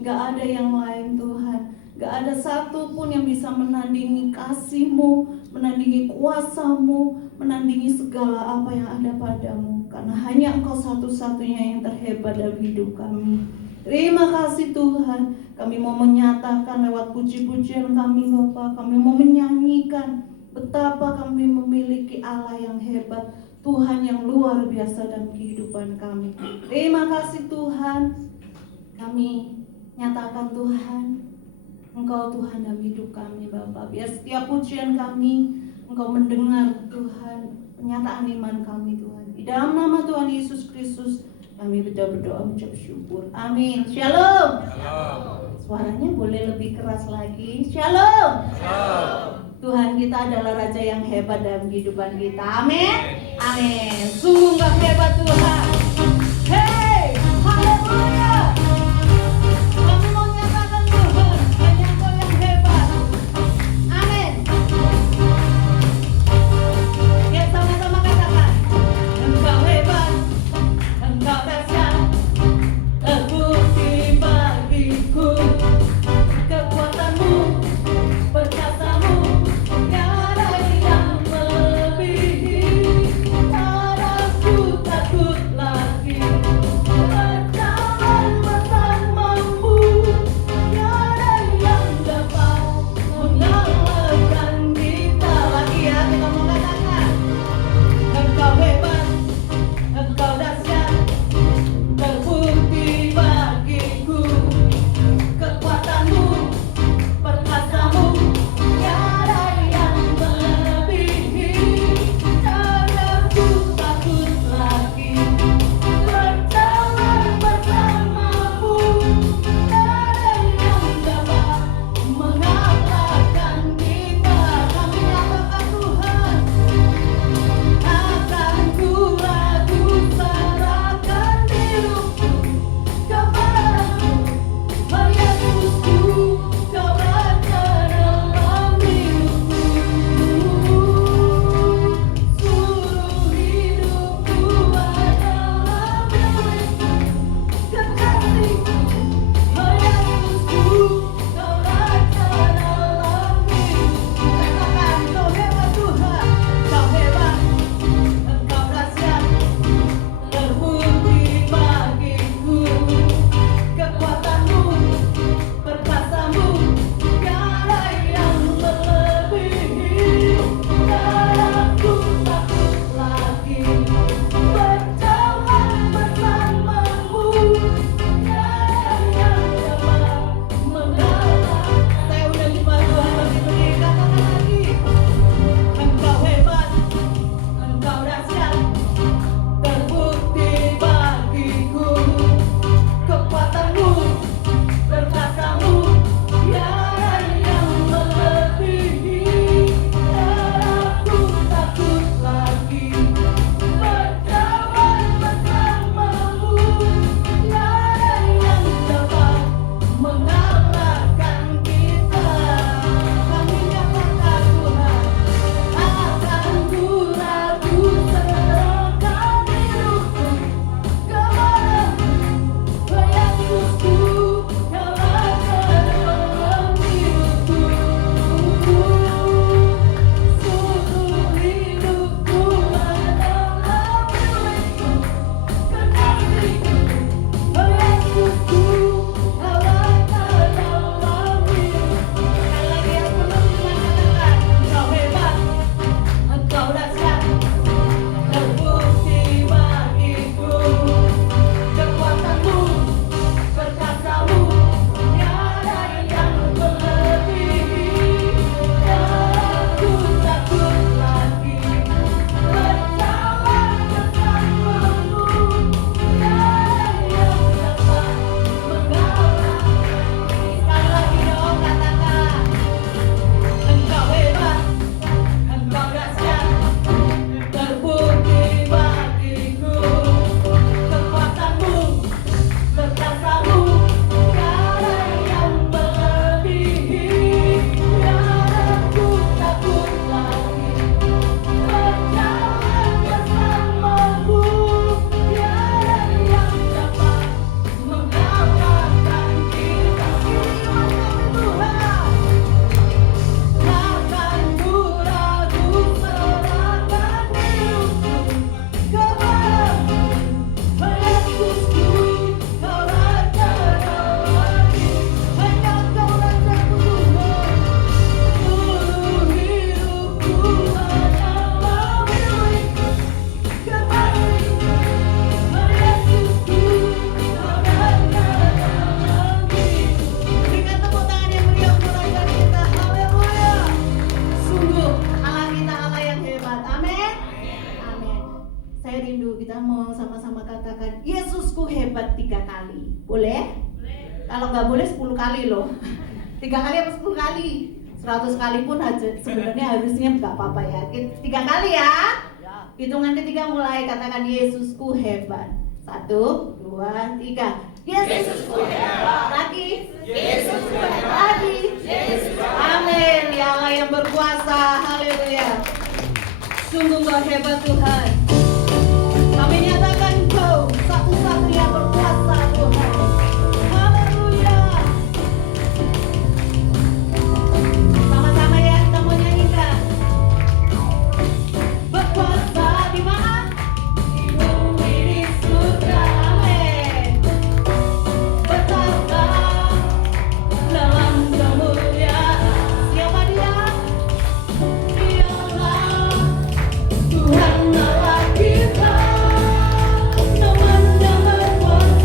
Gak ada yang lain Tuhan. Gak ada satupun yang bisa menandingi kasih-Mu, menandingi kuasa-Mu, menandingi segala apa yang ada padamu. Karena hanya Engkau satu-satunya yang terhebat dalam hidup kami. Terima kasih Tuhan. Kami mau menyatakan lewat puji-pujian kami Bapa, kami mau menyanyikan betapa kami memiliki Allah yang hebat, Tuhan yang luar biasa dalam kehidupan kami. Terima kasih Tuhan. Kami nyatakan Tuhan, Engkau Tuhan dalam hidup kami Bapa. Biar setiap pujian kami Engkau mendengar Tuhan penyataan iman kami Tuhan. Di dalam nama Tuhan Yesus Kristus kami berdoa mengucap syukur. Amin. Shalom. Suaranya boleh lebih keras lagi. Shalom. Tuhan kita adalah Raja yang hebat dalam kehidupan kita. Amin. Amin. Sungguh hebat Tuhan. Hey, haleluya. Kami mau nyatakan Tuhan, hanya Engkau yang hebat. Amin. Ya, sama-sama katakan, Engkau hebat, Engkau dahsyat, terbukti bagiku. Kekuatan-Mu, perkasa-Mu, tiada yang melebihi. Padaku takutlah Yuk kita mau sama-sama katakan Yesusku hebat 3 kali. Boleh? Kalau nggak boleh 10 kali loh. 3 kali apa 10 kali? 100 kali pun sebenarnya harusnya nggak apa-apa ya. 3 kali ya. Hitungan ketiga mulai, katakan Yesusku hebat. 1, 2, 3. Yesusku hebat. Lagi. Yesusku hebat. Lagi. Amin. Ya Allah yang berkuasa. Haleluya. Sungguh Engkau hebat Tuhan. Kami nyatakan Engkau satu-satunya berkuasa Tuhan. Haleluya. Sama-sama ya kita mau nyanyikan. Berkuasa di mana? Di bumi di surga. Amin. Bertahta dalam kemuliaan. Siapa dia? Dialah Tuhan Allah kita. Teman yang berkuasa.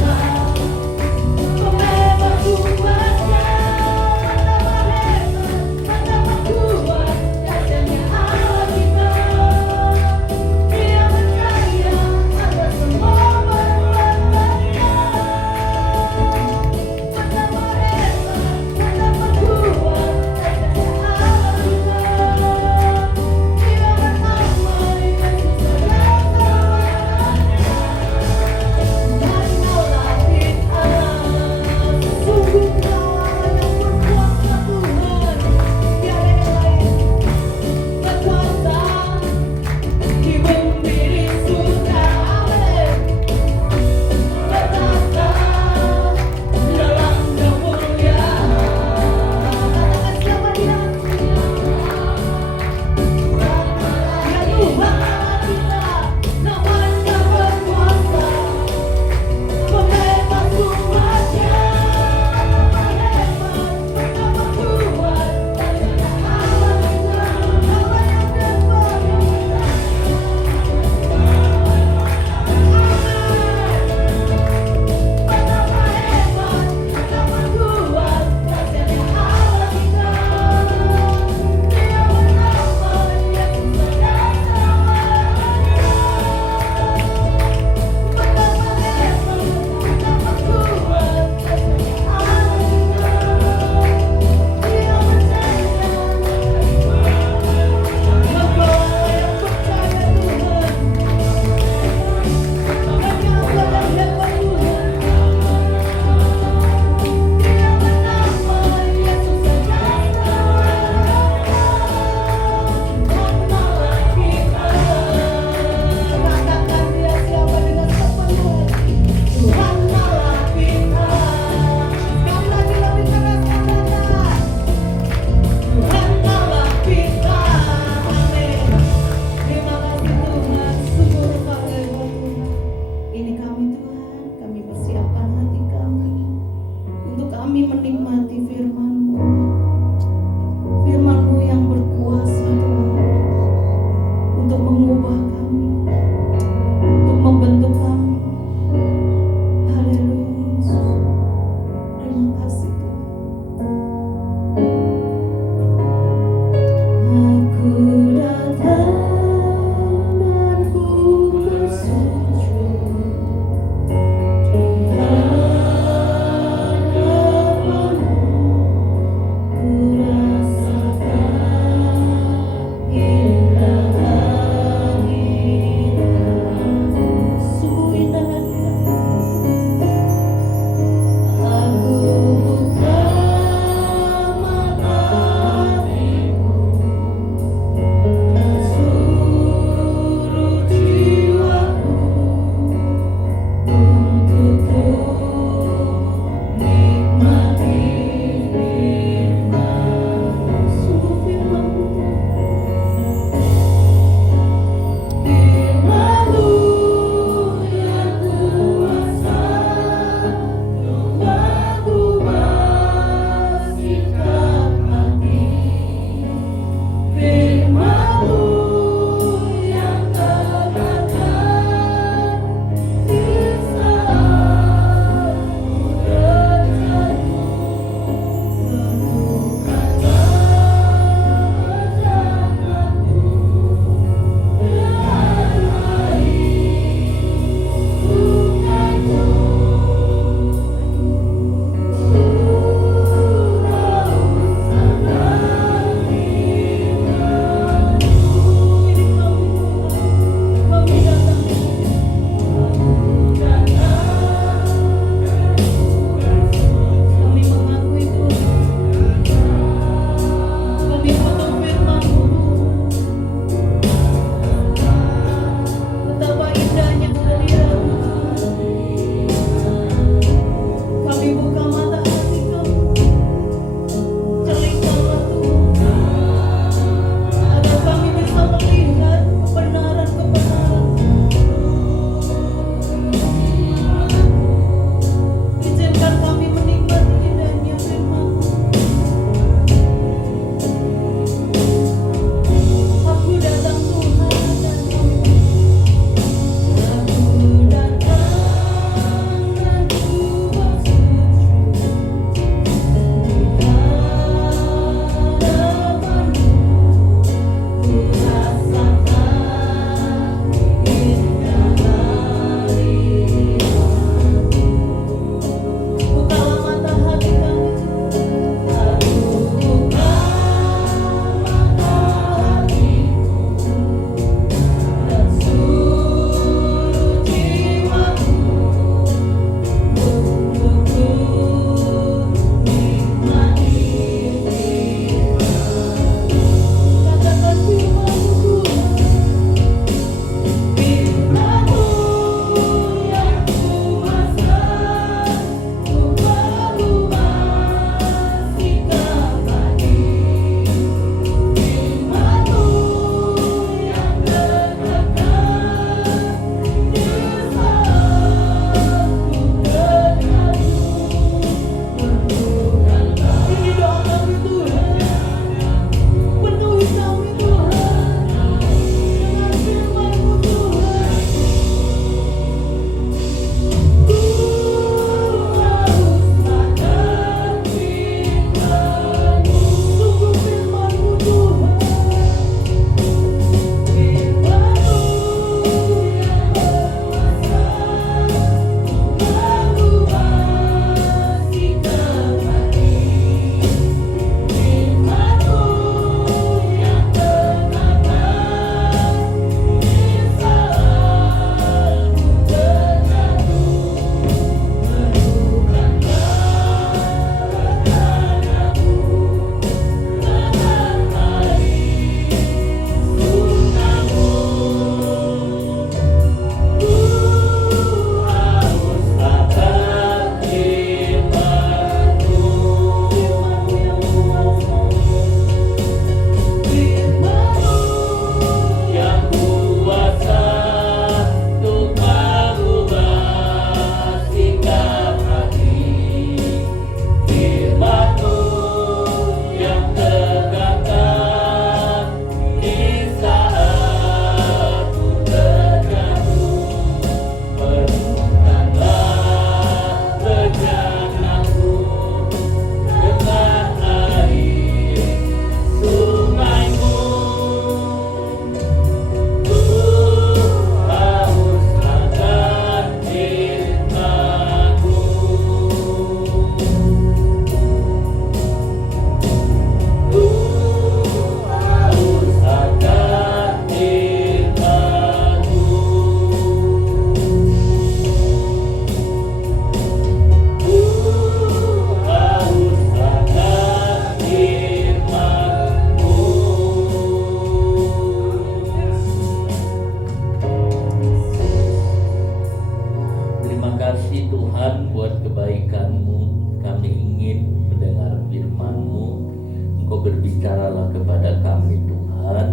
kepada kami Tuhan.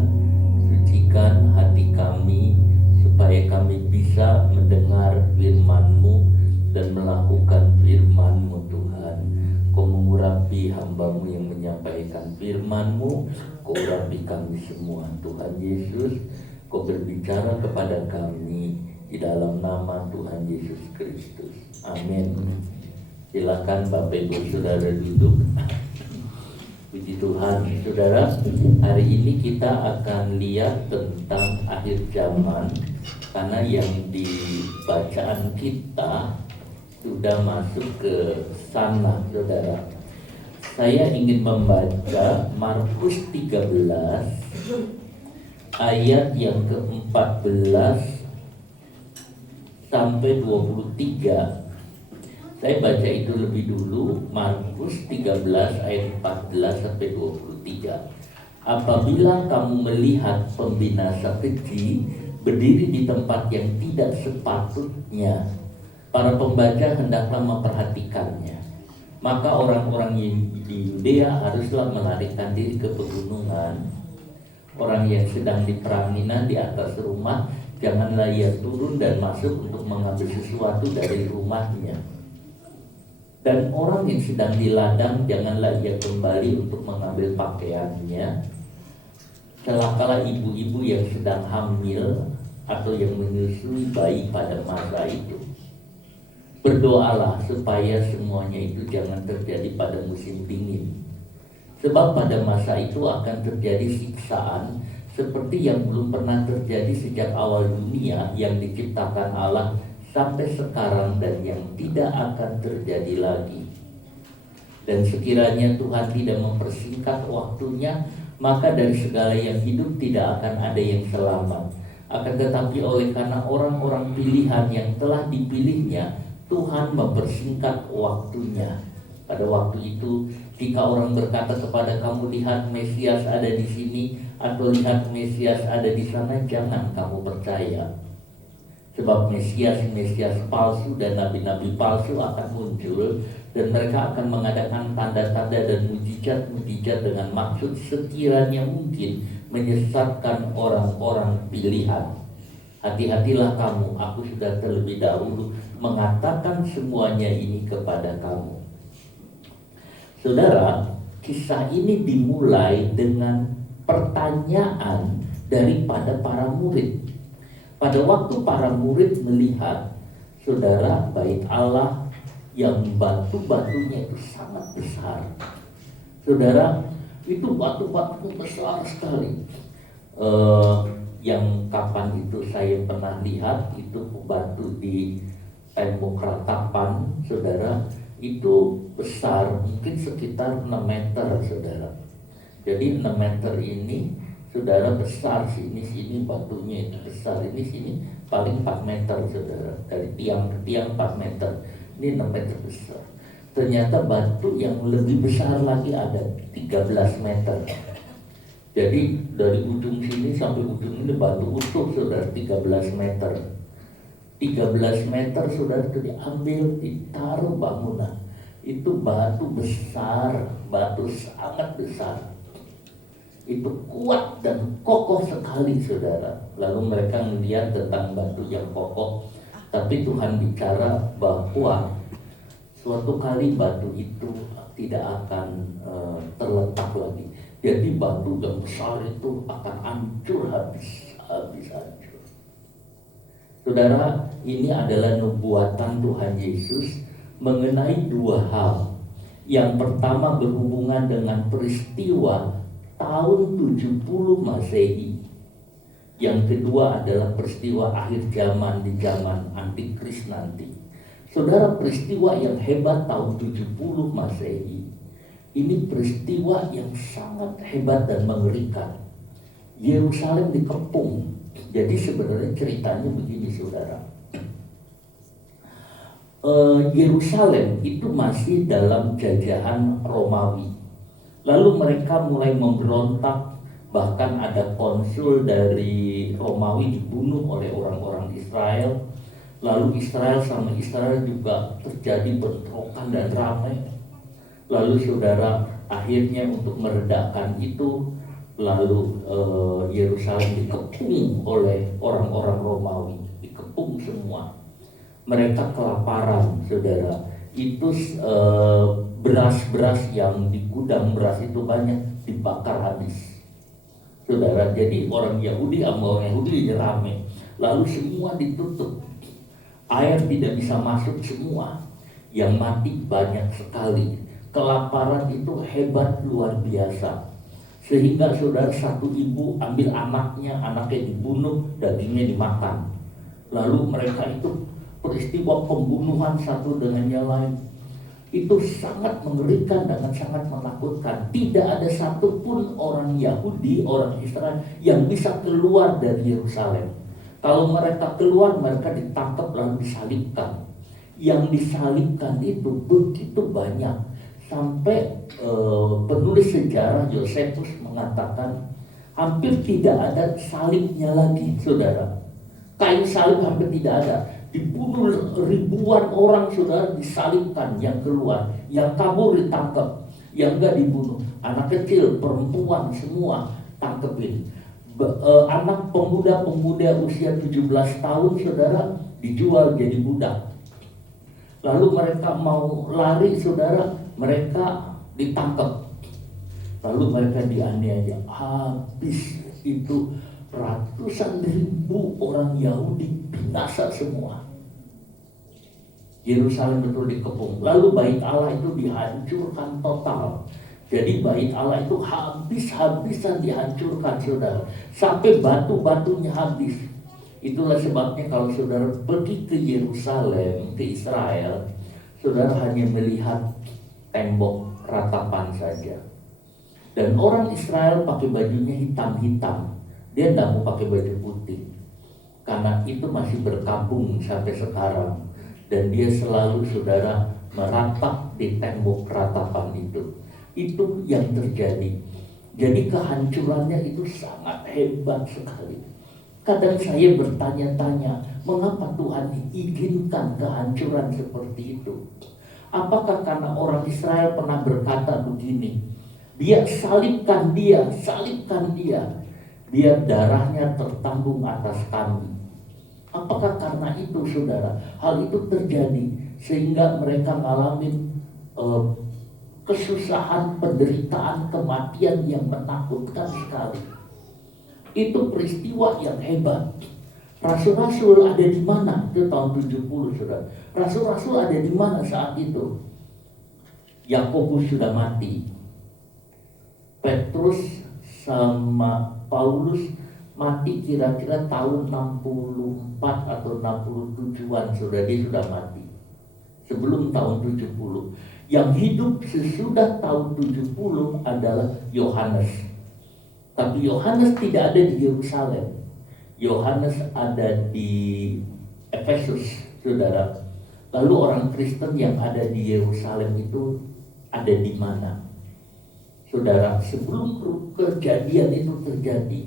Sucikan hati kami supaya kami bisa mendengar firman-Mu dan melakukan firman-Mu Tuhan. Kau mengurapi hamba-Mu yang menyampaikan firman-Mu, Kau urapi kami semua Tuhan Yesus. Kau berbicara kepada kami di dalam nama Tuhan Yesus Kristus. Amin. Silakan Bapak Ibu Saudara duduk. Puji Tuhan, Saudara. Hari ini kita akan lihat tentang akhir zaman, karena yang di bacaan kita sudah masuk ke sana, Saudara. Saya ingin membaca Markus 13 ayat yang ke-14 sampai 23. Saya baca itu lebih dulu, Markus 13 ayat 14 sampai 23. Apabila kamu melihat pembinasa keji berdiri di tempat yang tidak sepatutnya, para pembaca hendaklah memperhatikannya. Maka orang-orang yang di Yudea haruslah melarikan diri ke pegunungan. Orang yang sedang diperanginan di atas rumah, janganlah ia turun dan masuk untuk mengambil sesuatu dari rumahnya. Dan orang yang sedang di ladang, janganlah ia kembali untuk mengambil pakaiannya. Celakalah ibu-ibu yang sedang hamil atau yang menyusui bayi pada masa itu. Berdoalah supaya semuanya itu jangan terjadi pada musim dingin. Sebab pada masa itu akan terjadi siksaan seperti yang belum pernah terjadi sejak awal dunia yang diciptakan Allah sampai sekarang, dan yang tidak akan terjadi lagi. Dan sekiranya Tuhan tidak mempersingkat waktunya, maka dari segala yang hidup tidak akan ada yang selamat. Akan tetapi oleh karena orang-orang pilihan yang telah dipilihnya, Tuhan mempersingkat waktunya. Pada waktu itu, jika orang berkata kepada kamu, lihat Mesias ada di sini, atau lihat Mesias ada di sana, jangan kamu percaya. Sebab Mesias palsu dan nabi-nabi palsu akan muncul, dan mereka akan mengadakan tanda-tanda dan mujizat-mujizat dengan maksud sekiranya mungkin menyesatkan orang-orang pilihan. Hati-hatilah kamu, aku sudah terlebih dahulu mengatakan semuanya ini kepada kamu. Saudara, kisah ini dimulai dengan pertanyaan daripada para murid. Pada waktu para murid melihat, saudara, bait Allah yang batu-batunya itu sangat besar. Saudara, itu batu-batu besar sekali. Yang kapan itu saya pernah lihat, itu batu di tembok ratapan, saudara, itu besar, mungkin sekitar 6 meter, saudara. Jadi 6 meter ini, saudara, besar. Sini batunya itu besar. Ini sini paling 4 meter, saudara. Dari tiang ke tiang 4 meter. Ini 6 meter besar. Ternyata batu yang lebih besar lagi ada 13 meter. Jadi dari ujung sini sampai ujung ini batu utuh, saudara, 13 meter. 13 meter, saudara, itu diambil, ditaruh bangunan. Itu batu besar, batu sangat besar. Itu kuat dan kokoh sekali, saudara. Lalu mereka melihat tentang batu yang kokoh. Tapi Tuhan bicara bahwa suatu kali batu itu tidak akan terletak lagi. Jadi batu yang besar itu akan hancur habis hancur. Saudara, ini adalah nubuatan Tuhan Yesus mengenai 2 hal. Yang pertama berhubungan dengan peristiwa tahun 70 Masehi. Yang kedua adalah peristiwa akhir zaman di zaman antikris nanti. Saudara, peristiwa yang hebat tahun 70 Masehi, ini peristiwa yang sangat hebat dan mengerikan. Yerusalem dikepung. Jadi sebenarnya ceritanya begini, saudara. Yerusalem itu masih dalam jajahan Romawi. Lalu mereka mulai memberontak, bahkan ada konsul dari Romawi dibunuh oleh orang-orang Israel. Lalu Israel sama Israel juga terjadi bentrokan dan ramai. Lalu saudara, akhirnya untuk meredakan itu, lalu Yerusalem dikepung oleh orang-orang Romawi, dikepung semua. Mereka kelaparan, saudara. Itu beras-beras yang di gudang beras itu banyak dibakar habis, saudara. Jadi orang Yahudi sama orang Yahudi rame, lalu semua ditutup, air tidak bisa masuk semua, yang mati banyak sekali. Kelaparan itu hebat luar biasa, sehingga saudara satu ibu ambil anaknya dibunuh, dagingnya dimakan. Lalu mereka itu peristiwa pembunuhan satu dengan yang lain. Itu sangat mengerikan dan sangat menakutkan. Tidak ada satupun orang Yahudi, orang Israel yang bisa keluar dari Yerusalem. Kalau mereka keluar, mereka ditangkap lalu disalibkan. Yang disalibkan itu begitu banyak, sampai penulis sejarah Josephus mengatakan hampir tidak ada salibnya lagi, saudara. Kayu salib hampir tidak ada. Dibunuh ribuan orang, saudara, disalibkan. Yang keluar, yang kabur ditangkap, yang enggak dibunuh. Anak kecil, perempuan, semua tangkepin. Anak pemuda-pemuda usia 17 tahun, saudara, dijual jadi budak. Lalu mereka mau lari, saudara, mereka ditangkap. Lalu mereka dianiaya. Habis itu ratusan ribu orang Yahudi binasa semua. Yerusalem betul dikepung. Lalu bait Allah itu dihancurkan total. Jadi bait Allah itu habis-habisan dihancurkan, saudara. Sampai batu-batunya habis. Itulah sebabnya kalau saudara pergi ke Yerusalem, ke Israel, saudara hanya melihat tembok ratapan saja. Dan orang Israel pakai bajunya hitam-hitam. Dia tidak mau pakai baju putih, karena itu masih berkabung sampai sekarang. Dan dia selalu, saudara, merapat di tembok ratapan itu. Itu yang terjadi. Jadi kehancurannya itu sangat hebat sekali. Kadang saya bertanya-tanya, mengapa Tuhan izinkan kehancuran seperti itu? Apakah karena orang Israel pernah berkata begini, dia salibkan dia, biar darahnya tertanggung atas kami. Apakah karena itu, saudara, hal itu terjadi sehingga mereka mengalami kesusahan, penderitaan, kematian yang menakutkan sekali? Itu peristiwa yang hebat. Rasul-rasul ada di mana? Itu tahun 70, saudara. Rasul-rasul ada di mana saat itu? Yakobus sudah mati. Petrus sama Paulus mati kira-kira tahun 64 atau 67-an, saudara, dia sudah mati. Sebelum tahun 70. Yang hidup sesudah tahun 70 adalah Yohanes. Tapi Yohanes tidak ada di Yerusalem. Yohanes ada di Efesus, saudara. Lalu orang Kristen yang ada di Yerusalem itu ada di mana? Saudara, sebelum kejadian itu terjadi,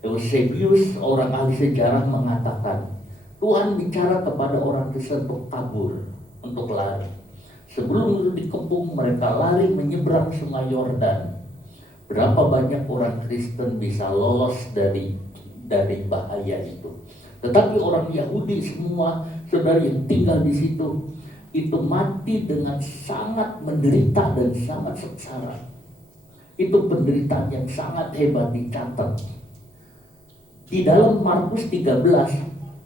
Eusebius, orang ahli sejarah, mengatakan Tuhan bicara kepada orang Kristen untuk kabur, untuk lari. Sebelum itu dikepung, mereka lari menyeberang sungai Yordan. Berapa banyak orang Kristen bisa lolos dari bahaya itu? Tetapi orang Yahudi semua, saudara, yang tinggal di situ, itu mati dengan sangat menderita dan sangat sengsara. Itu penderitaan yang sangat hebat dicatat. Di dalam Markus 13,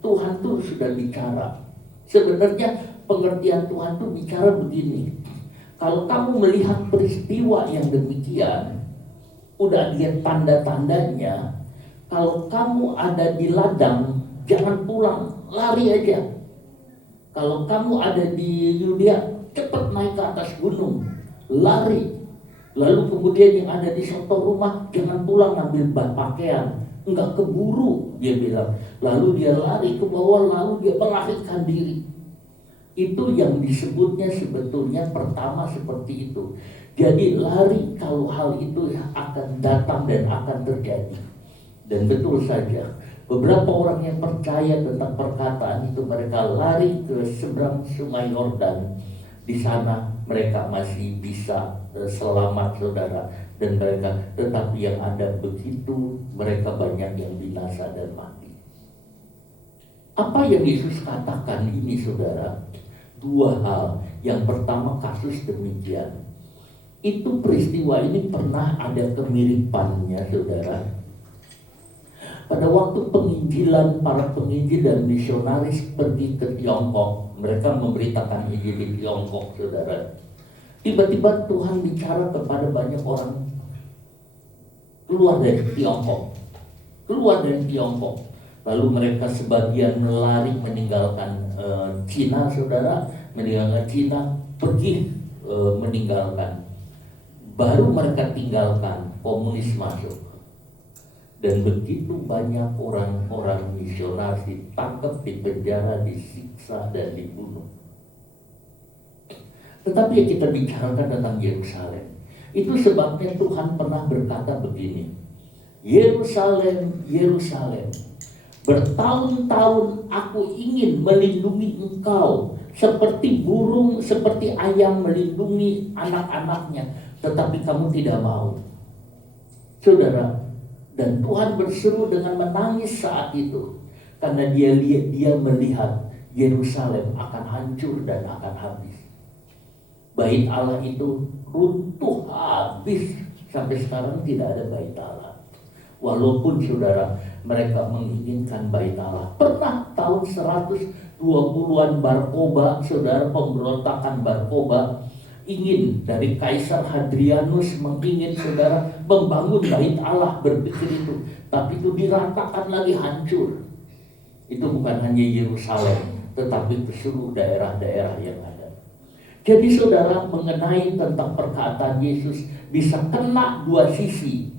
Tuhan tuh sudah bicara. Sebenarnya pengertian Tuhan tuh bicara begini. Kalau kamu melihat peristiwa yang demikian, udah lihat tanda-tandanya, kalau kamu ada di ladang, jangan pulang, lari aja. Kalau kamu ada di Yudea, cepat naik ke atas gunung, lari. Lalu kemudian yang ada di suatu rumah, jangan pulang ambil pakaian, enggak keburu, dia bilang. Lalu dia lari ke bawah, lalu dia melarikan diri. Itu yang disebutnya sebetulnya pertama seperti itu. Jadi lari kalau hal itu akan datang dan akan terjadi. Dan betul saja, beberapa orang yang percaya tentang perkataan itu, mereka lari ke seberang sungai Yordan. Di sana mereka masih bisa selamat saudara, dan mereka, tetapi yang ada begitu mereka banyak yang binasa dan mati. Apa yang Yesus katakan ini saudara? Dua hal. Yang pertama, kasus demikian. Itu peristiwa ini pernah ada kemiripannya saudara. Pada waktu penginjilan, para penginjil dan misionaris pergi ke Tiongkok, mereka memberitakan Injil di Tiongkok saudara. Tiba-tiba Tuhan bicara kepada banyak orang, keluar dari Tiongkok. Lalu mereka sebagian lari meninggalkan Cina saudara, meninggalkan Cina, pergi meninggalkan. Baru mereka tinggalkan, komunis masuk. Dan begitu banyak orang-orang misionaris ditangkap, dipenjara, disiksa, dan dibunuh. Tetapi yang kita bicarakan tentang Yerusalem, itu sebabnya Tuhan pernah berkata begini, Yerusalem, Yerusalem, bertahun-tahun aku ingin melindungi engkau seperti burung, seperti ayam melindungi anak-anaknya, tetapi kamu tidak mau. Saudara, dan Tuhan berseru dengan menangis saat itu, karena dia melihat Yerusalem akan hancur dan akan habis. Bait Allah itu runtuh habis, sampai sekarang tidak ada bait Allah. Walaupun saudara, mereka menginginkan bait Allah. Pernah tahun 120-an Barkoba, saudara, pemberontakan Barkoba, ingin dari Kaisar Hadrianus mengingin saudara membangun bait Allah, berpikir itu, tapi itu diratakan lagi, hancur. Itu bukan hanya Yerusalem, tetapi ke seluruh daerah-daerah yang ada. Jadi saudara, mengenai tentang perkataan Yesus bisa kena dua sisi.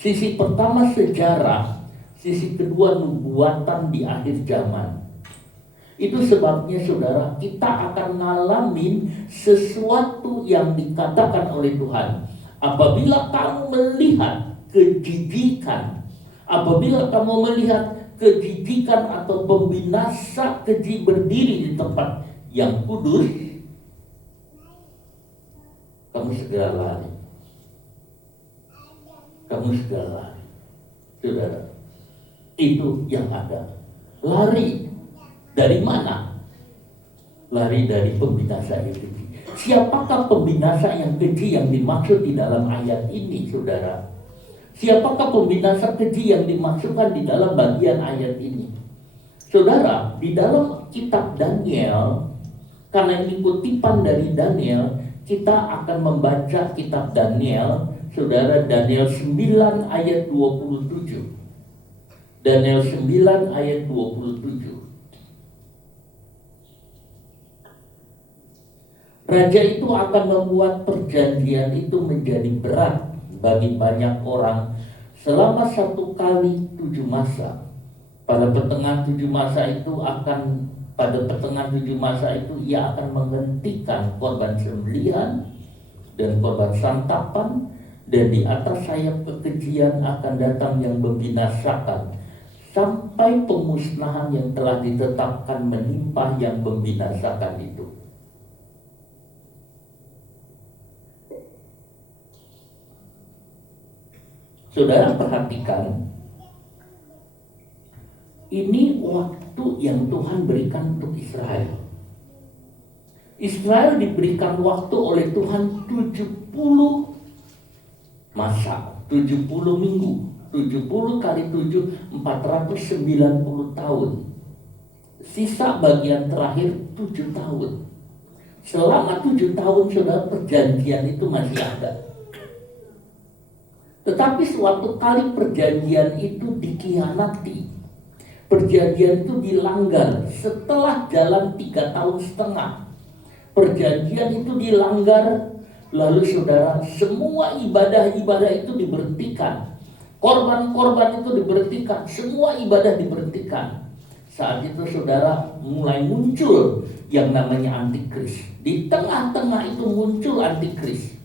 Sisi pertama sejarah, sisi kedua nubuatan di akhir zaman. Itu sebabnya saudara, kita akan ngalamin sesuatu yang dikatakan oleh Tuhan. Apabila kamu melihat kejijikan, apabila kamu melihat kejijikan atau pembinasa keji berdiri di tempat yang kudus, kamu segera lari. Kamu segera lari. Saudara, itu yang ada. Lari. Dari mana? Lari dari pembinasa yang keji. Siapakah pembinasa yang keji yang dimaksud di dalam ayat ini, saudara? Siapakah pembinasa keji yang dimaksudkan di dalam bagian ayat ini? Saudara, di dalam kitab Daniel, karena ini kutipan dari Daniel, kita akan membaca kitab Daniel, saudara, Daniel 9 ayat 27. Daniel 9 ayat 27. Raja itu akan membuat perjanjian itu menjadi berat bagi banyak orang selama 1 kali 7 masa. Pada pertengahan 7 masa itu ia akan menghentikan korban sembelihan dan korban santapan, dan di atas sayap kekejian akan datang yang membinasakan sampai pemusnahan yang telah ditetapkan menimpa yang membinasakan itu. Saudara perhatikan, ini waktu yang Tuhan berikan untuk Israel. Israel diberikan waktu oleh Tuhan 70 masa, 70 minggu, 70 kali 7, 490 tahun. Sisa bagian terakhir 7 tahun. Selama 7 tahun saudara, perjanjian itu masih ada. Tetapi suatu kali perjanjian itu dikhianati. Perjanjian itu dilanggar setelah jalan 3,5 tahun. Perjanjian itu dilanggar, lalu saudara, semua ibadah-ibadah itu diberhentikan. Korban-korban itu diberhentikan, semua ibadah diberhentikan. Saat itu saudara, mulai muncul yang namanya antikris. Di tengah-tengah itu muncul antikris.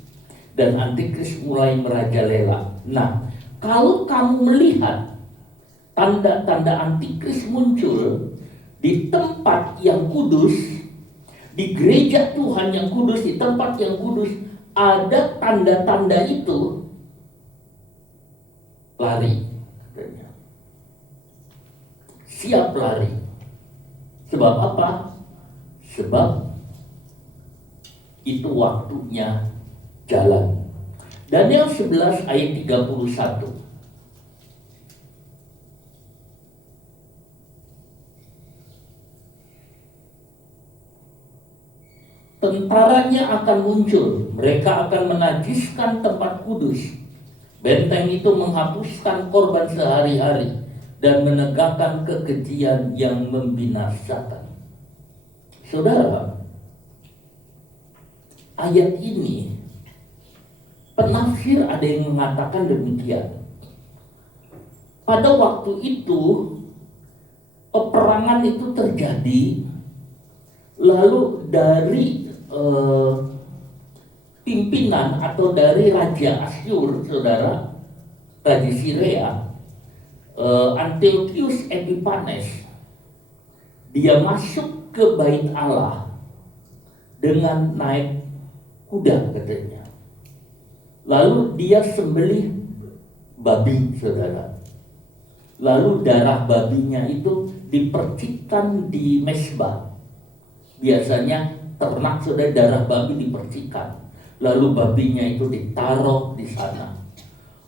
Dan antikris mulai merajalela. Nah, kalau kamu melihat tanda-tanda antikris muncul di tempat yang kudus, Di gereja Tuhan yang kudus, di tempat yang kudus, ada tanda-tanda itu, lari. Siap lari. Sebab apa? Sebab itu waktunya jalan. Daniel 11 ayat 31. Tentaranya akan muncul, mereka akan menajiskan tempat kudus. Benteng itu menghapuskan korban sehari-hari dan menegakkan kekejian yang membinasakan. Saudara, ayat ini penafsir ada yang mengatakan demikian. Pada waktu itu peperangan itu terjadi, lalu dari pimpinan atau dari Raja Asyur, saudara, Raja Syria, Antiochus Epiphanes, dia masuk ke bait Allah dengan naik kuda katanya. Lalu dia sembelih babi, saudara. Lalu darah babinya itu dipercikkan di mezbah. Biasanya ternak, sudah darah babi dipercikan, lalu babinya itu ditaruh di sana.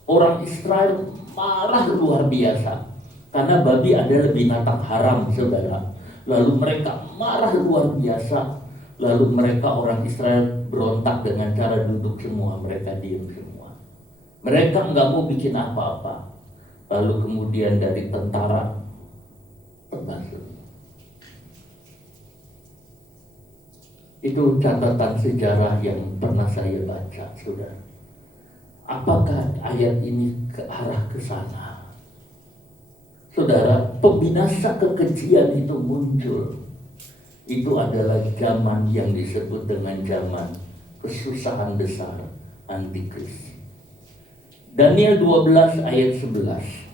Orang Israel marah luar biasa karena babi adalah binatang haram, saudara. Lalu mereka marah luar biasa. Lalu mereka orang Israel berontak dengan cara duduk semua, mereka diam semua. Mereka nggak mau bikin apa-apa. Lalu kemudian dari tentara terbang. Itu catatan sejarah yang pernah saya baca, saudara. Apakah ayat ini ke arah ke sana? Saudara, pembinasa kekejian itu muncul. Itu adalah zaman yang disebut dengan zaman kesusahan besar Antikris. Daniel 12 ayat 11.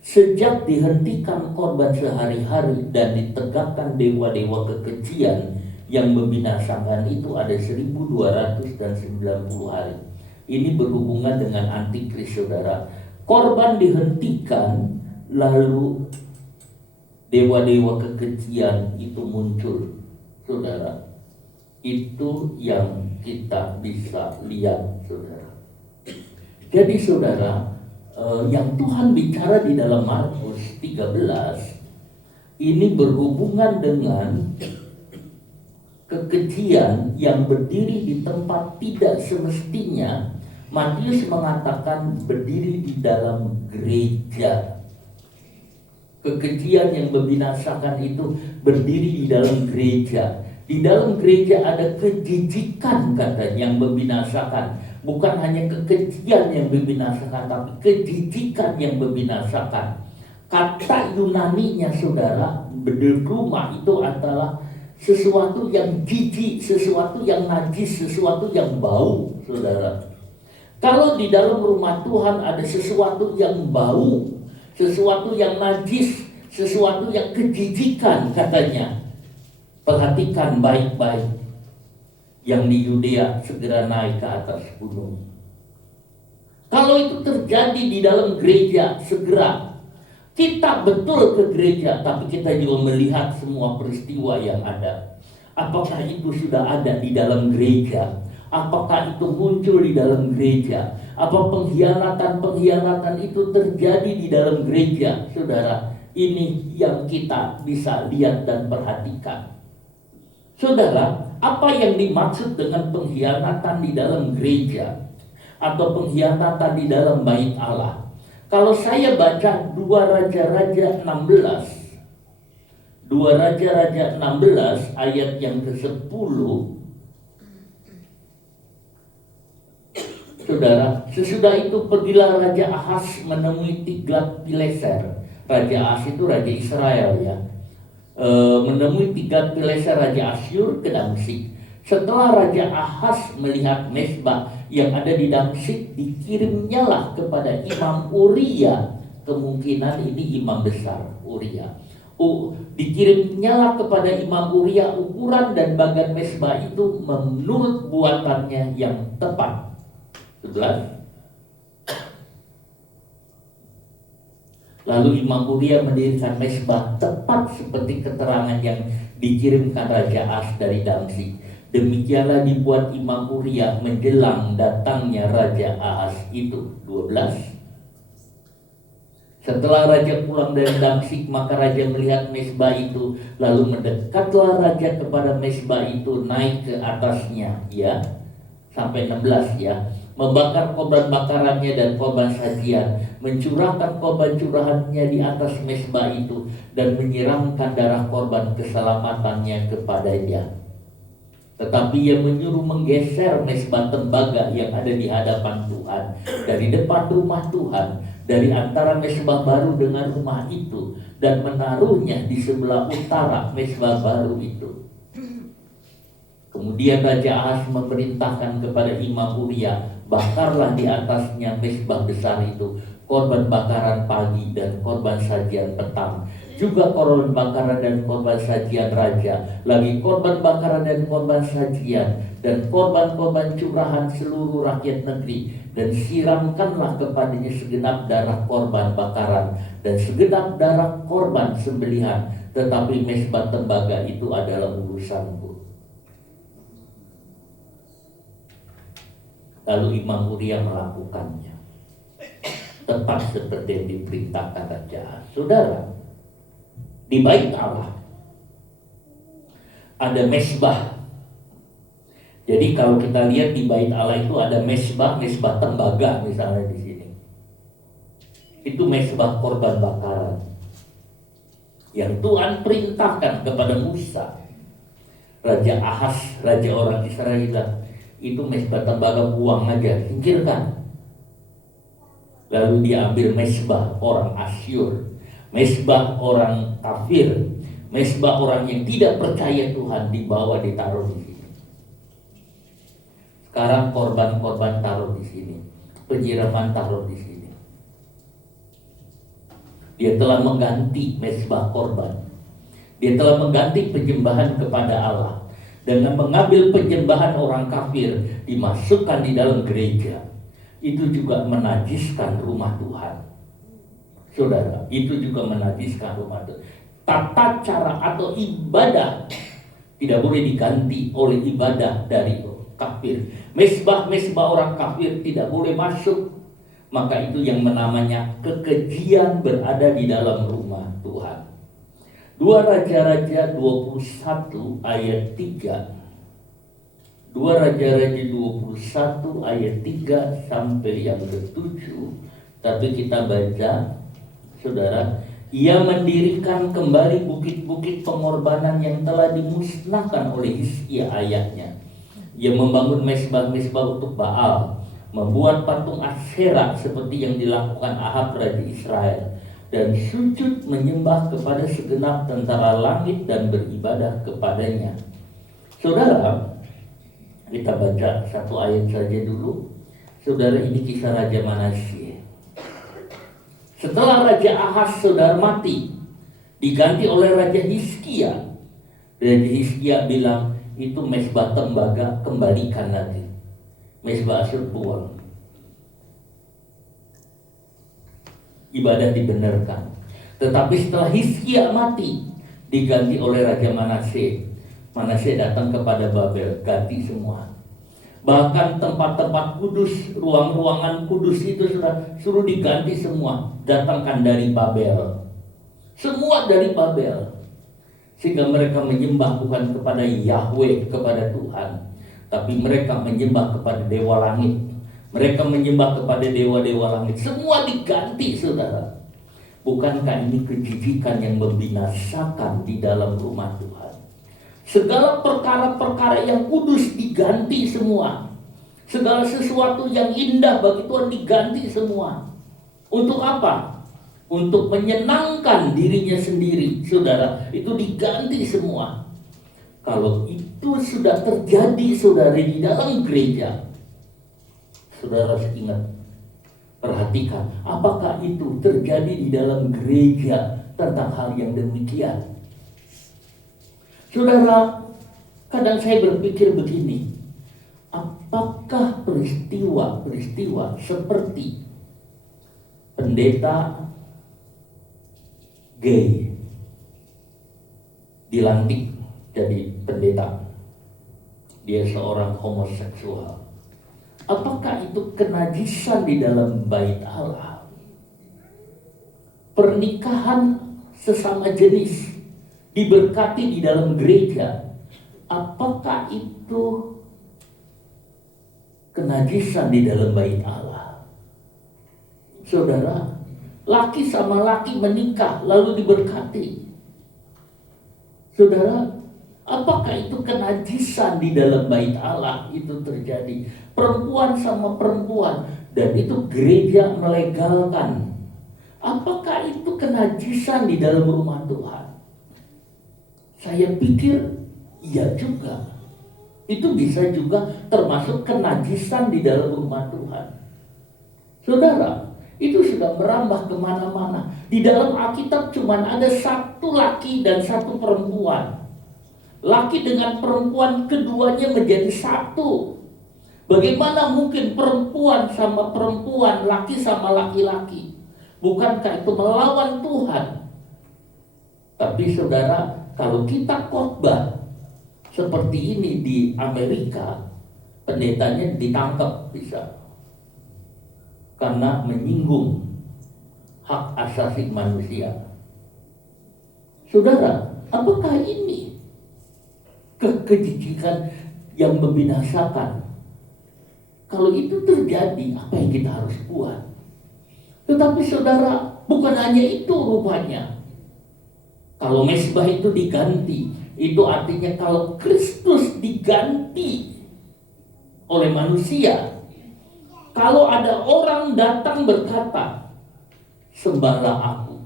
Sejak dihentikan korban sehari-hari dan ditegakkan dewa-dewa kekejian yang membinasakan itu ada 1290 hari. Ini berhubungan dengan Antikris, saudara. Korban dihentikan, lalu dewa-dewa kekejian itu muncul, saudara. Itu yang kita bisa lihat, saudara. Jadi saudara, yang Tuhan bicara di dalam Markus 13 ini berhubungan dengan kekejian yang berdiri di tempat tidak semestinya. Matius mengatakan berdiri di dalam gereja. Kekejian yang membinasakan itu berdiri di dalam gereja. Di dalam gereja ada kejijikan, katanya, yang membinasakan. Bukan hanya kekejian yang membinasakan, tapi kejijikan yang membinasakan. Kata Yunaninya, saudara, bederuma itu adalah sesuatu yang jijik, sesuatu yang najis, sesuatu yang bau, saudara. Kalau di dalam rumah Tuhan ada sesuatu yang bau, sesuatu yang najis, sesuatu yang kejijikan, katanya, perhatikan baik-baik. Yang di Yudea segera naik ke atas gunung. Kalau itu terjadi di dalam gereja, segera. Kita betul ke gereja, tapi kita juga melihat semua peristiwa yang ada. Apakah itu sudah ada di dalam gereja? Apakah itu muncul di dalam gereja? Apa pengkhianatan itu terjadi di dalam gereja, saudara? Ini yang kita bisa lihat dan perhatikan. Saudara, apa yang dimaksud dengan pengkhianatan di dalam gereja atau pengkhianatan di dalam bait Allah? Kalau saya baca 2 Raja-Raja 16, 2 Raja-Raja 16 ayat yang ke-10, saudara, sesudah itu pergilah Raja Ahaz menemui Tiglat-Pileser. Raja Ahaz itu Raja Israel, ya. Menemui Tiglat-Pileser Raja Asyur ke Damsyik. Setelah Raja Ahaz melihat mezbah yang ada di Damsyik, dikirimnyalah kepada Imam Uria. Kemungkinan ini imam besar Uria Dikirimnyalah kepada Imam Uria ukuran dan bagan mesbah itu menurut buatannya yang tepat. 11. Lalu Imam Uria mendirikan mesbah tepat seperti keterangan yang dikirimkan Raja Ahas dari Damsyik. Demikianlah dibuat Imam Uria menjelang datangnya Raja Ahas itu. 12. Setelah raja pulang dari Damsyik, maka raja melihat mesbah itu, lalu mendekatlah raja kepada mesbah itu, naik ke atasnya, ya, sampai 16 ya, membakar korban bakarannya dan korban sajian, mencurahkan korban curahannya di atas mesbah itu, dan menyiramkan darah korban keselamatannya kepadanya. Tetapi ia menyuruh menggeser mesbah tembaga yang ada di hadapan Tuhan dari depan rumah Tuhan, dari antara mesbah baru dengan rumah itu, dan menaruhnya di sebelah utara mesbah baru itu. Kemudian Raja Ahas memerintahkan kepada Imam Uria, bakarlah di atasnya mesbah besar itu korban bakaran pagi dan korban sajian petang, juga korban bakaran dan korban sajian raja, lagi korban bakaran dan korban sajian, dan korban-korban curahan seluruh rakyat negeri, dan siramkanlah kepadanya segenap darah korban bakaran dan segenap darah korban sembelihan, tetapi mesbah tembaga itu adalah urusanku. Lalu Imam Uria melakukannya tepat seperti yang diperintahkan Raja Ahas. Saudara, di bait Allah ada mesbah. Jadi kalau kita lihat di bait Allah itu ada mesbah tembaga misalnya di sini. Itu mesbah korban bakaran yang Tuhan perintahkan kepada Musa. Raja Ahas, raja orang Israel bilang, itu mesbah tembaga, buang aja, singkirkan. Lalu dia ambil mesbah orang Asyur, mesbah orang kafir, mesbah orang yang tidak percaya Tuhan, dibawa ditaruh di sini. Sekarang korban-korban taruh di sini, penyiraman taruh di sini. Dia telah mengganti mesbah korban. Dia telah mengganti penyembahan kepada Allah dengan mengambil penyembahan orang kafir, dimasukkan di dalam gereja. Itu juga menajiskan rumah Tuhan. Saudara, itu juga menajiskan rumah Tuhan. Tata cara atau ibadah tidak boleh diganti oleh ibadah dari kafir. Mesbah-mesbah orang kafir tidak boleh masuk. Maka itu yang namanya kekejian berada di dalam rumah Tuhan. 2 Raja-Raja 21 ayat 3. 2 Raja-Raja 21 ayat 3 sampai yang ke-7. Tapi kita baca, saudara, ia mendirikan kembali bukit-bukit pengorbanan yang telah dimusnahkan oleh Hizkia ayahnya. Ia membangun mesbah-mesbah untuk Baal, membuat patung Asyera seperti yang dilakukan Ahab raja Israel, dan sujud menyembah kepada segenap tentara langit dan beribadah kepadanya. Saudara, kita baca satu ayat saja dulu. Saudara, ini kisah Raja Manasye. Setelah Raja Ahas, saudara, mati, diganti oleh Raja Hizkia. Raja Hizkia bilang, itu mesbah tembaga kembalikan lagi. Mesbah Asyur buang. Ibadah dibenarkan. Tetapi setelah Hizkia mati, diganti oleh Raja Manasye. Manasye datang kepada Babel, ganti semua. Bahkan tempat-tempat kudus, ruang-ruangan kudus itu suruh diganti semua, datangkan dari Babel. Semua dari Babel. Sehingga mereka menyembah bukan kepada Yahweh, kepada Tuhan, tapi mereka menyembah kepada dewa langit. Mereka menyembah kepada dewa-dewa langit. Semua diganti, saudara. Bukankah ini kejijikan yang membinasakan di dalam rumah Tuhan? Segala perkara-perkara yang kudus diganti semua. Segala sesuatu yang indah bagi Tuhan diganti semua. Untuk apa? Untuk menyenangkan dirinya sendiri, saudara. Itu diganti semua. Kalau itu sudah terjadi, saudara, di dalam gereja, saudara ingat, perhatikan, apakah itu terjadi di dalam gereja tentang hal yang demikian. Saudara, kadang saya berpikir begini, apakah peristiwa-peristiwa seperti pendeta gay dilantik jadi pendeta, dia seorang homoseksual, apakah itu kenajisan di dalam bait Allah? Pernikahan sesama jenis diberkati di dalam gereja, apakah itu kenajisan di dalam bait Allah? Saudara, laki sama laki menikah lalu diberkati. Saudara, apakah itu kenajisan di dalam bait Allah itu terjadi? Perempuan sama perempuan, dan itu gereja melegalkan. Apakah itu kenajisan di dalam rumah Tuhan? Saya pikir iya juga. Itu bisa juga termasuk kenajisan di dalam rumah Tuhan. Saudara, itu sudah merambah kemana-mana. Di dalam Alkitab cuma ada satu laki dan satu perempuan. Laki dengan perempuan keduanya menjadi satu. Bagaimana mungkin perempuan sama perempuan, laki sama laki-laki? Bukankah itu melawan Tuhan? Tapi saudara, kalau kita khotbah seperti ini di Amerika, pendetanya ditangkap bisa. Karena menyinggung hak asasi manusia. Saudara, apakah ini kejijikan yang membinasakan? Kalau itu terjadi, apa yang kita harus buat? Tetapi saudara, bukan hanya itu rupanya. Kalau mezbah itu diganti, itu artinya kalau Kristus diganti oleh manusia. Kalau ada orang datang berkata, sembahlah aku,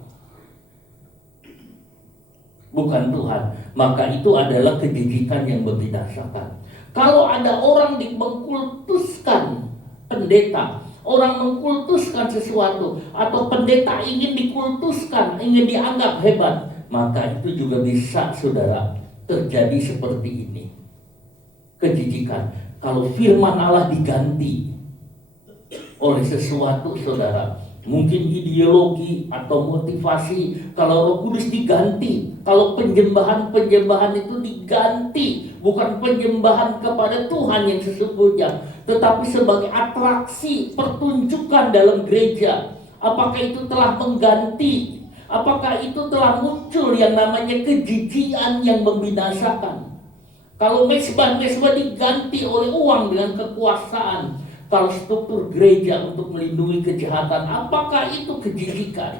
bukan Tuhan, maka itu adalah kejijikan yang membinasakan. Kalau ada orang mengkultuskan pendeta, orang mengkultuskan sesuatu, atau pendeta ingin dikultuskan, ingin dianggap hebat, maka itu juga bisa, saudara, terjadi seperti ini. Kejijikan. Kalau firman Allah diganti oleh sesuatu, saudara, mungkin ideologi atau motivasi. Kalau Roh Kudus diganti, kalau penyembahan itu diganti, bukan penyembahan kepada Tuhan yang sesungguhnya, tetapi sebagai atraksi pertunjukan dalam gereja. Apakah itu telah mengganti? Apakah itu telah muncul yang namanya kejijikan yang membinasakan? Kalau mezbah diganti oleh uang dengan kekuasaan, kalau struktur gereja untuk melindungi kejahatan, apakah itu kejijikan?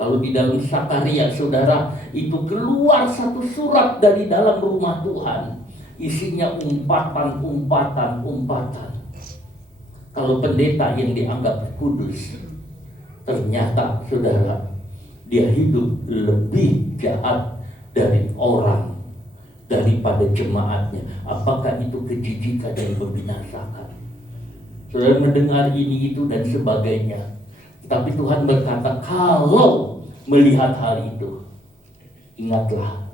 Kalau di dalam Sakaria, saudara, itu keluar satu surat dari dalam rumah Tuhan, isinya umpatan. Kalau pendeta yang dianggap kudus, ternyata, saudara, dia hidup lebih jahat dari orang, daripada jemaatnya. Apakah itu kejijikan yang membinasakan? Saudara mendengar ini, itu, dan sebagainya. Tapi Tuhan berkata, kalau melihat hal itu, ingatlah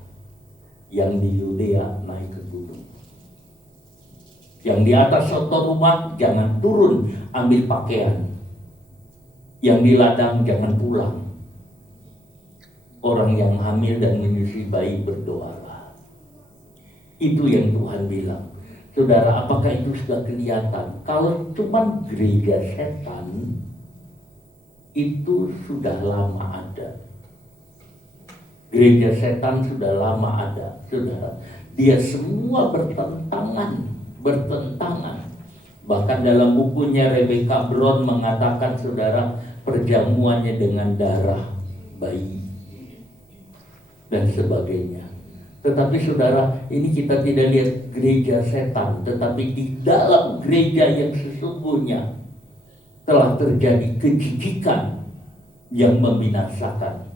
yang di Yudea naik ke gunung. Yang di atas soto rumah jangan turun ambil pakaian. Yang di ladang jangan pulang. Orang yang hamil dan menyusui bayi berdoalah. Itu yang Tuhan bilang. Saudara, apakah itu sudah kelihatan? Kalau cuma gereja setan, itu sudah lama ada. Gereja setan sudah lama ada, saudara. Dia semua bertentangan. Bahkan dalam bukunya Rebecca Brown mengatakan, saudara, perjamuannya dengan darah bayi dan sebagainya. Tetapi saudara, ini kita tidak lihat gereja setan, tetapi di dalam gereja yang sesungguhnya telah terjadi kejijikan yang membinasakan.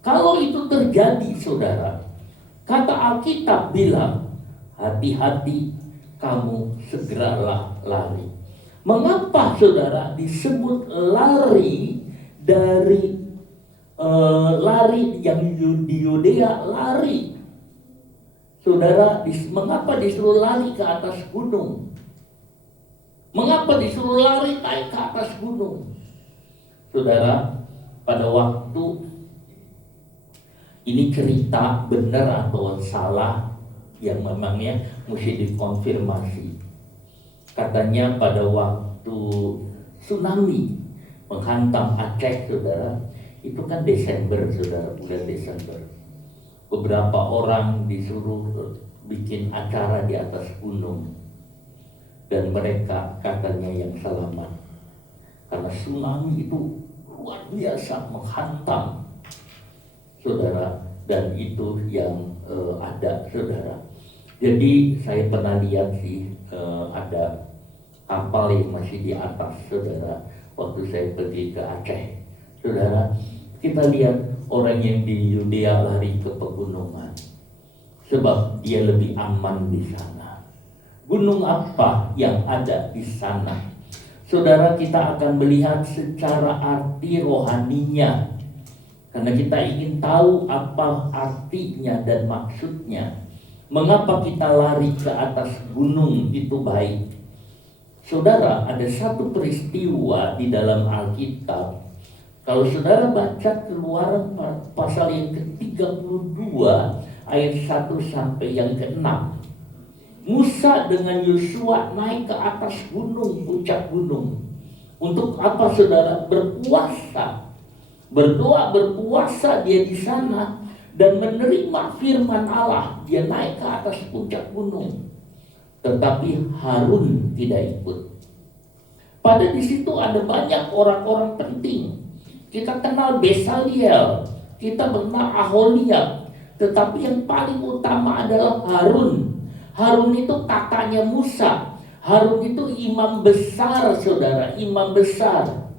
Kalau itu terjadi, saudara, kata Alkitab bilang, hati-hati, kamu segeralah lari. Mengapa, saudara, disebut lari dari lari, yang di Yudea lari. Saudara, mengapa disuruh lari ke atas gunung? Mengapa disuruh lari naik ke atas gunung? Saudara, pada waktu ini cerita benar atau salah yang memangnya mesti dikonfirmasi. Katanya pada waktu tsunami menghantam Aceh, saudara, itu kan Desember, saudara, bulan Desember. Beberapa orang disuruh bikin acara di atas gunung, dan mereka katanya yang selamat, karena tsunami itu luar biasa menghantam, saudara, dan itu yang ada, saudara. Jadi saya pernah lihat sih ada kapal yang masih di atas, saudara, waktu saya pergi ke Aceh, saudara. Kita lihat orang yang di Yudea lari ke pegunungan, sebab dia lebih aman di sana. Gunung apa yang ada di sana? Saudara, kita akan melihat secara arti rohaninya, karena kita ingin tahu apa artinya dan maksudnya. Mengapa kita lari ke atas gunung itu baik? Saudara, ada satu peristiwa di dalam Alkitab. Kalau saudara baca Keluaran pasal yang ke-32 ayat 1 sampai yang ke-6. Musa dengan Yosua naik ke atas gunung, puncak gunung. Untuk apa, saudara? Berpuasa. Berdoa, berpuasa dia di sana dan menerima firman Allah. Dia naik ke atas puncak gunung. Tetapi Harun tidak ikut. Pada di situ ada banyak orang-orang penting. Kita kenal Besaliel, kita mengenal Aholiab, tetapi yang paling utama adalah Harun. Harun itu kakaknya Musa. Harun itu imam besar, saudara, imam besar.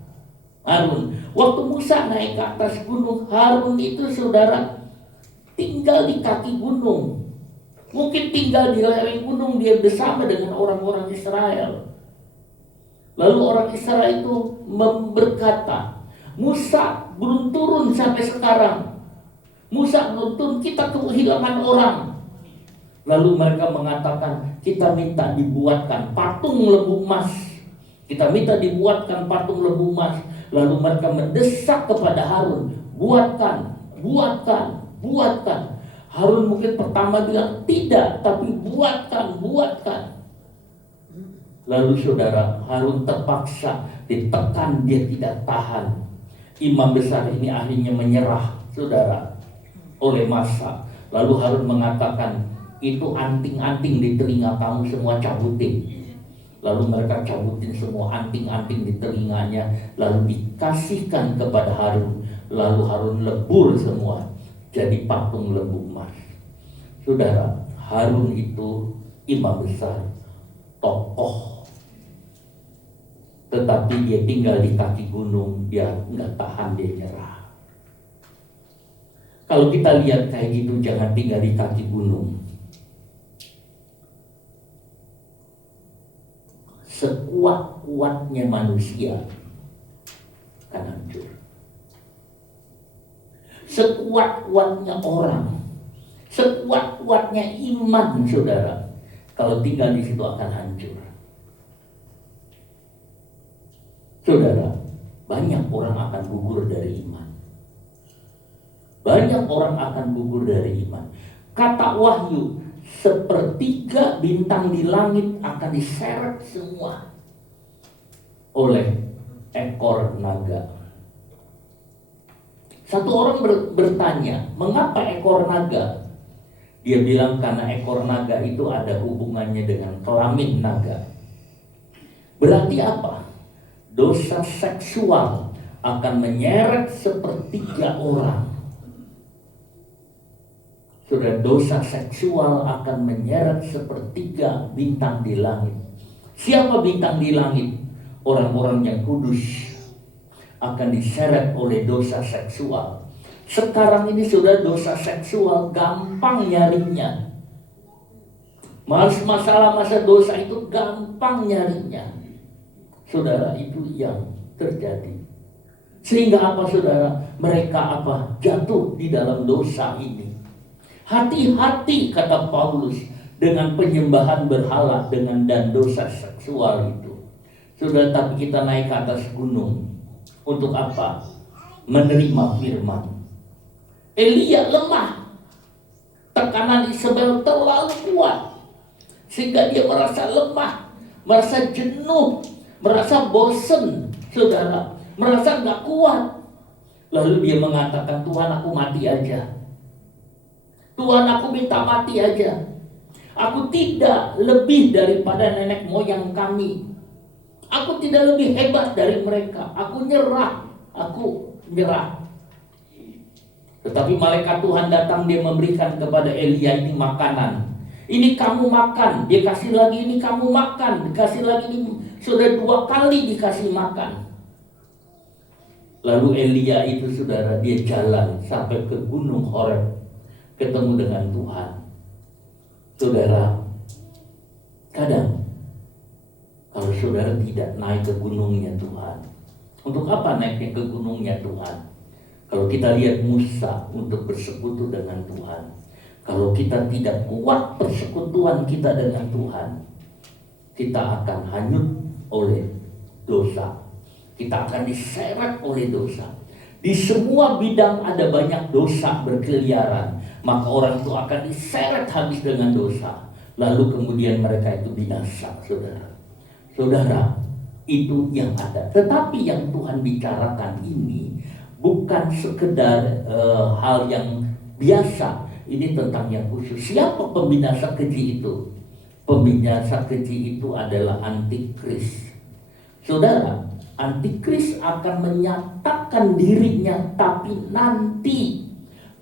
Harun. Waktu Musa naik ke atas gunung, Harun itu, saudara, tinggal di kaki gunung. Mungkin tinggal di lereng gunung dia bersama dengan orang-orang Israel. Lalu orang Israel itu berkata, Musa belum turun sampai sekarang. Musa belum turun, kita kehilangan orang. Lalu mereka mengatakan, kita minta dibuatkan patung lembu emas. Kita minta dibuatkan patung lembu emas. Lalu mereka mendesak kepada Harun, buatkan, buatkan, buatkan. Harun mungkin pertama bilang tidak, tapi buatkan, buatkan. Lalu saudara, Harun terpaksa ditekan, dia tidak tahan. Imam besar ini akhirnya menyerah, saudara, oleh massa. Lalu Harun mengatakan, itu anting-anting di telinga kamu semua cabutin. Lalu mereka cabutin semua anting-anting di telinganya, lalu dikasihkan kepada Harun. Lalu Harun lebur semua jadi patung lembu emas. Saudara, Harun itu imam besar, tokoh. Tetapi dia tinggal di kaki gunung, dia nggak tahan, dia nyerah. Kalau kita lihat kayak gitu, jangan tinggal di kaki gunung. Sekuat-kuatnya manusia akan hancur. Sekuat-kuatnya orang, sekuat-kuatnya iman, saudara, kalau tinggal di situ akan hancur. Saudara, banyak orang akan gugur dari iman. Banyak orang akan gugur dari iman. Kata Wahyu, sepertiga bintang di langit akan diseret semua oleh ekor naga. Satu orang bertanya, mengapa ekor naga? Dia bilang karena ekor naga itu ada hubungannya dengan kelamin naga. Berarti apa? Dosa seksual akan menyeret sepertiga orang. Sudah, dosa seksual akan menyeret sepertiga bintang di langit. Siapa bintang di langit? Orang-orang yang kudus akan diseret oleh dosa seksual. Sekarang ini sudah dosa seksual gampang nyarinya. Masalah dosa itu gampang nyarinya. Saudara, itu yang terjadi. Sehingga apa saudara? Mereka apa? Jatuh di dalam dosa ini. Hati-hati kata Paulus dengan penyembahan berhala dan dosa seksual itu. Saudara, tapi kita naik ke atas gunung. Untuk apa? Menerima firman. Elia lemah. Tekanan Isabel terlalu kuat. Sehingga dia merasa lemah, merasa jenuh, merasa bosen, saudara. Merasa gak kuat. Lalu dia mengatakan, Tuhan aku mati aja. Tuhan aku minta mati aja. Aku tidak lebih daripada nenek moyang kami. Aku tidak lebih hebat dari mereka. Aku nyerah. Tetapi malaikat Tuhan datang, dia memberikan kepada Elia ini makanan. Ini kamu makan. Dia kasih lagi, ini kamu makan. Dikasih lagi, ini sudah 2 kali dikasih makan. Lalu Elia itu saudara, dia jalan sampai ke gunung Horeb, ketemu dengan Tuhan. Saudara, kadang kalau saudara tidak naik ke gunungnya Tuhan, untuk apa naiknya ke gunungnya Tuhan? Kalau kita lihat Musa untuk bersekutu dengan Tuhan, kalau kita tidak kuat persekutuan kita dengan Tuhan, kita akan hanyut oleh dosa. Kita akan diseret oleh dosa. Di semua bidang ada banyak dosa berkeliaran, maka orang itu akan diseret habis dengan dosa. Lalu kemudian mereka itu binasa, saudara. Saudara, itu yang ada. Tetapi yang Tuhan bicarakan ini bukan sekedar hal yang biasa. Ini tentang yang khusus. Siapa pembinasa keji itu? Pembinasa keji itu adalah antikris. Saudara, antikris akan menyatakan dirinya, tapi nanti.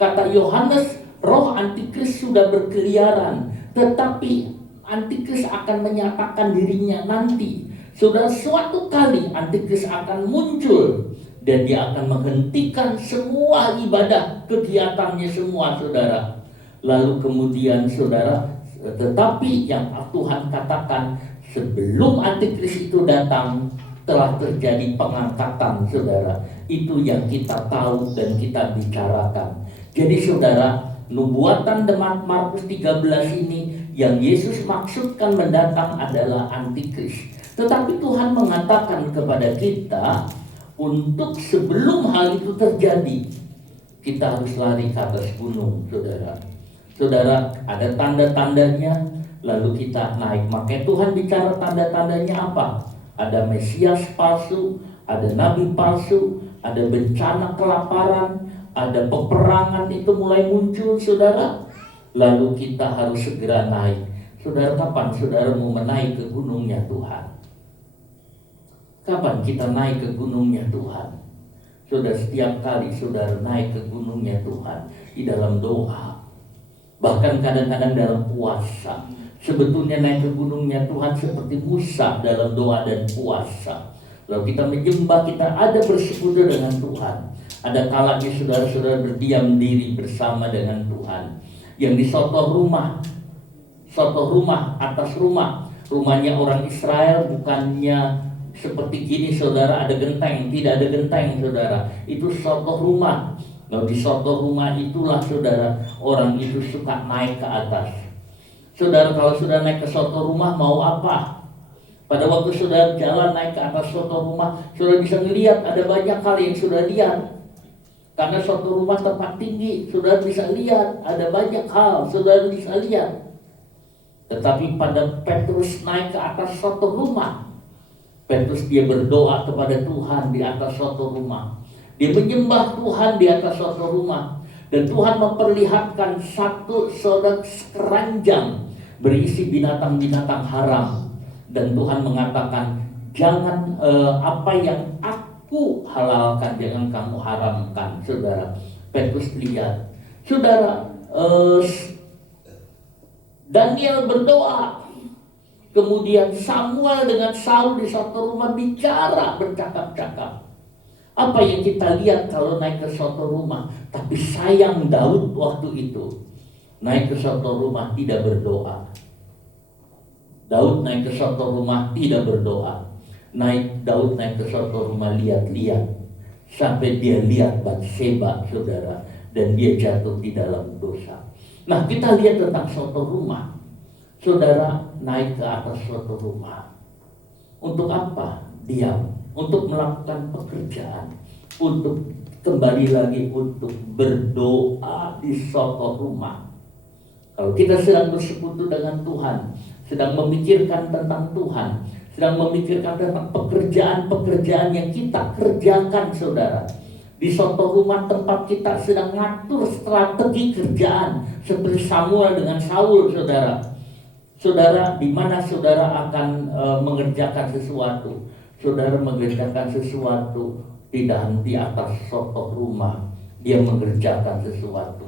Kata Yohanes, roh antikris sudah berkeliaran, tetapi antikris akan menyatakan dirinya nanti. Saudara, suatu kali antikris akan muncul dan dia akan menghentikan semua ibadah kegiatannya semua, saudara. Lalu kemudian saudara, tetapi yang Tuhan katakan sebelum antikris itu datang, telah terjadi pengangkatan, saudara. Itu yang kita tahu dan kita bicarakan. Jadi saudara, nubuatan Markus 13 ini yang Yesus maksudkan mendatang adalah antikris. Tetapi Tuhan mengatakan kepada kita, untuk sebelum hal itu terjadi, kita harus lari ke atas gunung, saudara. Saudara, ada tanda-tandanya, lalu kita naik. Makanya Tuhan bicara tanda-tandanya apa? Ada Mesias palsu, ada nabi palsu, ada bencana kelaparan, ada peperangan itu mulai muncul, saudara. Lalu kita harus segera naik. Saudara, kapan saudara mau menaik ke gunungnya Tuhan? Kapan kita naik ke gunungnya Tuhan? Saudara, setiap kali saudara naik ke gunungnya Tuhan di dalam doa, bahkan kadang-kadang dalam puasa. Sebetulnya naik ke gunungnya Tuhan seperti Musa dalam doa dan puasa. Lalu kita menyembah, kita ada bersekutu dengan Tuhan. Ada kalanya saudara-saudara berdiam diri bersama dengan Tuhan. Yang di soto rumah, atas rumah. Rumahnya orang Israel bukannya seperti gini, saudara, ada genteng. Tidak ada genteng, saudara. Itu soto rumah. Lalu di soto rumah itulah, saudara, orang itu suka naik ke atas. Saudara, kalau sudah naik ke soto rumah mau apa? Pada waktu saudara jalan naik ke atas soto rumah, saudara bisa melihat ada banyak hal yang saudara lihat. Karena soto rumah tempat tinggi, saudara bisa lihat ada banyak hal, saudara bisa lihat. Tetapi pada Petrus naik ke atas soto rumah, Petrus dia berdoa kepada Tuhan di atas soto rumah. Dia menyembah Tuhan di atas soto rumah. Dan Tuhan memperlihatkan satu sodak keranjang berisi binatang-binatang haram. Dan Tuhan mengatakan, jangan apa yang aku halalkan, jangan kamu haramkan, saudara. Petrus lihat, saudara, Daniel berdoa. Kemudian Samuel dengan Saul di satu rumah bicara, bercakap-cakap. Apa yang kita lihat kalau naik ke suatu rumah? Tapi sayang Daud waktu itu naik ke suatu rumah tidak berdoa. Daud naik ke suatu rumah tidak berdoa. Daud naik ke suatu rumah lihat-lihat. sampai dia lihat Batseba, saudara, dan dia jatuh di dalam dosa. Nah, kita lihat tentang suatu rumah. Saudara naik ke atas suatu rumah. Untuk apa? Diam. Untuk melakukan pekerjaan. Untuk kembali lagi untuk berdoa di suatu rumah. Kalau kita sedang bersekutu dengan Tuhan, sedang memikirkan tentang Tuhan, sedang memikirkan tentang pekerjaan-pekerjaan yang kita kerjakan, saudara. Di suatu rumah tempat kita sedang ngatur strategi kerjaan seperti Samuel dengan Saul, saudara. Saudara, di mana saudara akan mengerjakan sesuatu? Saudara mengerjakan sesuatu tidak di atas suatu rumah, dia mengerjakan sesuatu.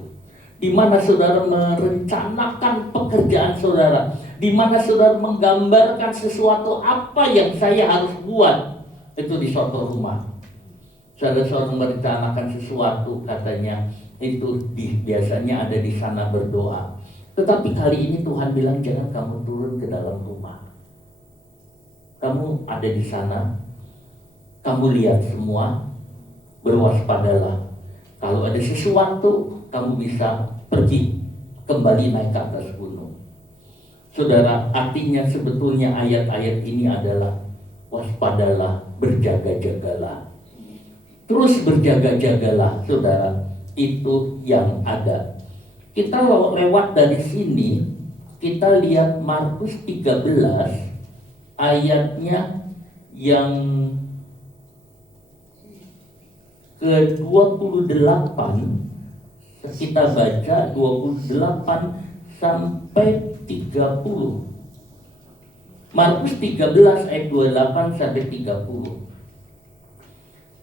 Di mana saudara merencanakan pekerjaan saudara, di mana saudara menggambarkan sesuatu apa yang saya harus buat, itu di suatu rumah. Saudara merencanakan sesuatu, katanya itu biasanya ada di sana berdoa. Tetapi kali ini Tuhan bilang jangan kamu turun ke dalam rumah. Kamu ada di sana, kamu lihat semua, berwaspadalah. Kalau ada sesuatu, kamu bisa pergi kembali naik ke atas gunung. Saudara, artinya sebetulnya ayat-ayat ini adalah waspadalah, berjaga-jagalah. Terus berjaga-jagalah, saudara, itu yang ada. Kita lewat dari sini, kita lihat Markus 13 ayatnya yang ke-28. Kita baca 28 sampai 30. Markus 13 ayat 28 sampai 30.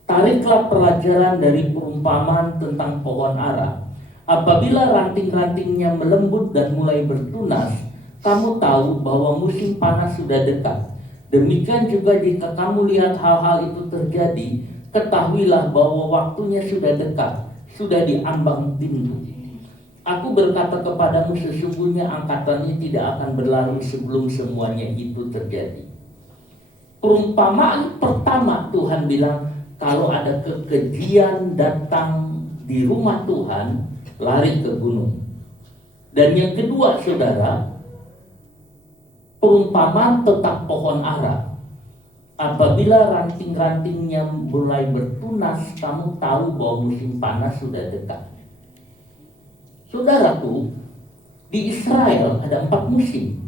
Tariklah pelajaran dari perumpamaan tentang pohon ara. Apabila ranting-rantingnya melembut dan mulai bertunas, kamu tahu bahwa musim panas sudah dekat. Demikian juga jika kamu lihat hal-hal itu terjadi, ketahuilah bahwa waktunya sudah dekat, sudah diambang pintu. Aku berkata kepadamu, sesungguhnya angkatan ini tidak akan berlalu sebelum semuanya itu terjadi. Perumpamaan pertama Tuhan bilang, kalau ada kekejian datang di rumah Tuhan, lari ke gunung. Dan yang kedua, saudara, perumpamaan tentang pohon ara. Apabila ranting-rantingnya mulai bertunas, kamu tahu bahwa musim panas sudah dekat. Saudaraku, di Israel ada 4 musim.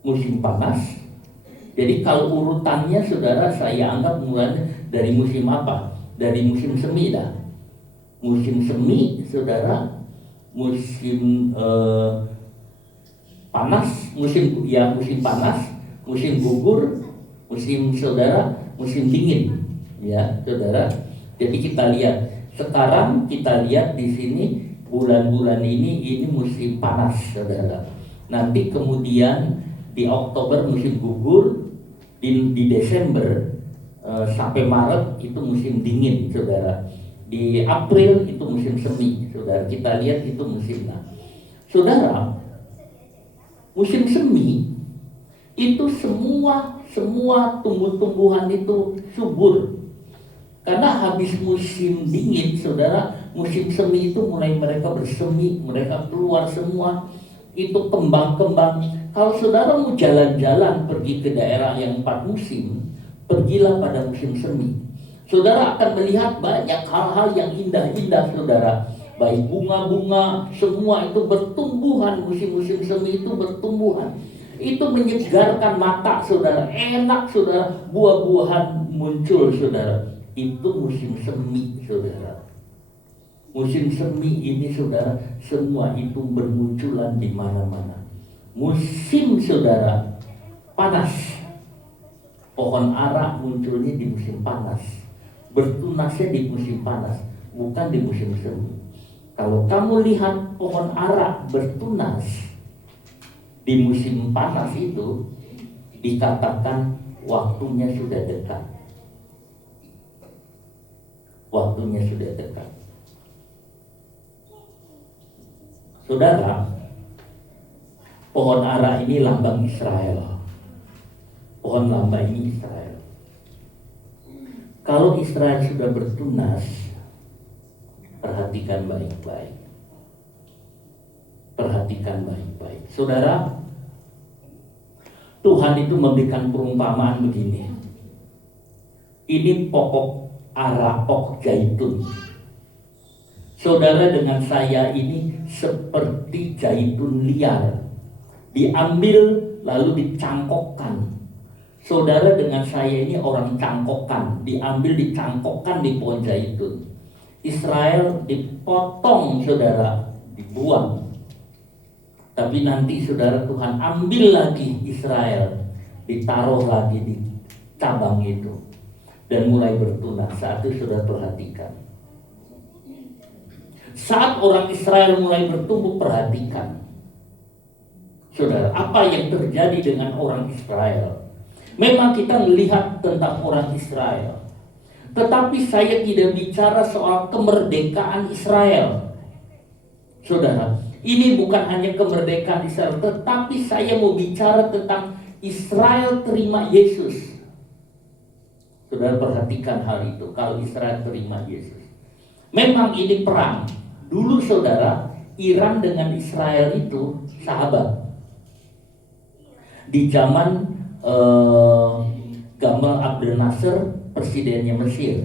Musim panas. Jadi kalau urutannya, saudara, saya anggap mulai dari musim apa? Dari musim semi dah. Musim semi, saudara, musim panas, musim panas, musim gugur, musim saudara, musim dingin, ya saudara. Jadi kita lihat sekarang, kita lihat di sini bulan-bulan ini musim panas, saudara. Nanti kemudian di Oktober musim gugur, di Desember sampai Maret itu musim dingin, saudara. Di April itu musim semi, saudara. Kita lihat itu musim. Nah, saudara, musim semi itu semua tumbuh-tumbuhan itu subur. Karena habis musim dingin, saudara, musim semi itu mulai mereka bersemi, mereka keluar semua. Itu kembang-kembang. Kalau saudara mau jalan-jalan pergi ke daerah yang 4 musim, pergilah pada musim semi. Saudara akan melihat banyak hal-hal yang indah-indah, saudara. Baik bunga-bunga, semua itu bertumbuhan, musim-musim semi itu bertumbuhan. Itu menyegarkan mata, saudara. Enak, saudara. Buah-buahan muncul, saudara. Itu musim semi, saudara. Musim semi ini, saudara, semua itu bermunculan di mana-mana. Musim, saudara, panas. Pohon ara munculnya di musim panas. Bertunasnya di musim panas, bukan di musim semi. Kalau kamu lihat pohon ara bertunas di musim panas itu, dikatakan waktunya sudah dekat. Waktunya sudah dekat. Saudara, pohon ara ini lambang Israel. Pohon lambang ini Israel. Kalau Israel sudah bertunas, perhatikan baik-baik. Perhatikan baik-baik. Saudara, Tuhan itu memberikan perumpamaan begini. Ini pokok ara, pokok zaitun. Saudara, dengan saya ini seperti zaitun liar. Diambil lalu dicangkokkan. Saudara, dengan saya ini orang cangkokan. Diambil, dicangkokkan di pohon zaitun. Israel dipotong, saudara, dibuang. Tapi nanti saudara, Tuhan ambil lagi Israel, ditaruh lagi di cabang itu, dan mulai bertunas. Saat itu saudara perhatikan, saat orang Israel mulai bertumbuh, perhatikan saudara, apa yang terjadi dengan orang Israel. Memang kita melihat tentang orang Israel, tetapi saya tidak bicara soal kemerdekaan Israel. Saudara, ini bukan hanya kemerdekaan Israel, tetapi saya mau bicara tentang Israel terima Yesus. Saudara perhatikan hal itu, kalau Israel terima Yesus. Memang ini perang. Dulu saudara, Iran dengan Israel itu sahabat. Di zaman Gamal Abdel Nasser, presidennya Mesir,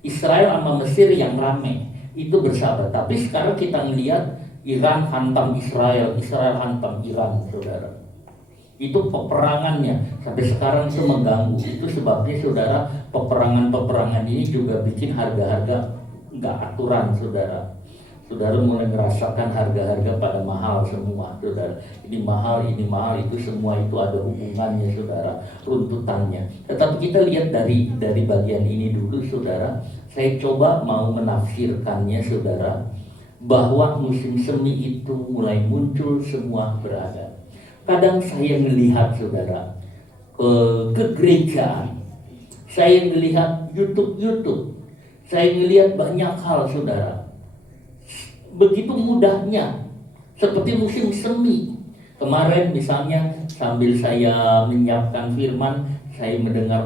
Israel sama Mesir yang ramai itu bersahabat. Tapi sekarang kita melihat Iran hantam Israel, Israel hantam Iran, saudara. Itu peperangannya sampai sekarang itu mengganggu. Itu sebabnya saudara, peperangan ini juga bikin harga-harga nggak aturan, saudara. Saudara mulai merasakan harga-harga pada mahal semua, saudara. Ini mahal, itu semua itu ada hubungannya, saudara, runtutannya. Tetapi kita lihat dari bagian ini dulu, saudara. Saya coba mau menafsirkannya, saudara, bahwa musim semi itu mulai muncul, semua berada. Kadang saya melihat, saudara, ke gerejaan, saya melihat YouTube, saya melihat banyak hal, saudara. Begitu mudahnya, seperti musim semi. Kemarin misalnya sambil saya menyiapkan firman, saya mendengar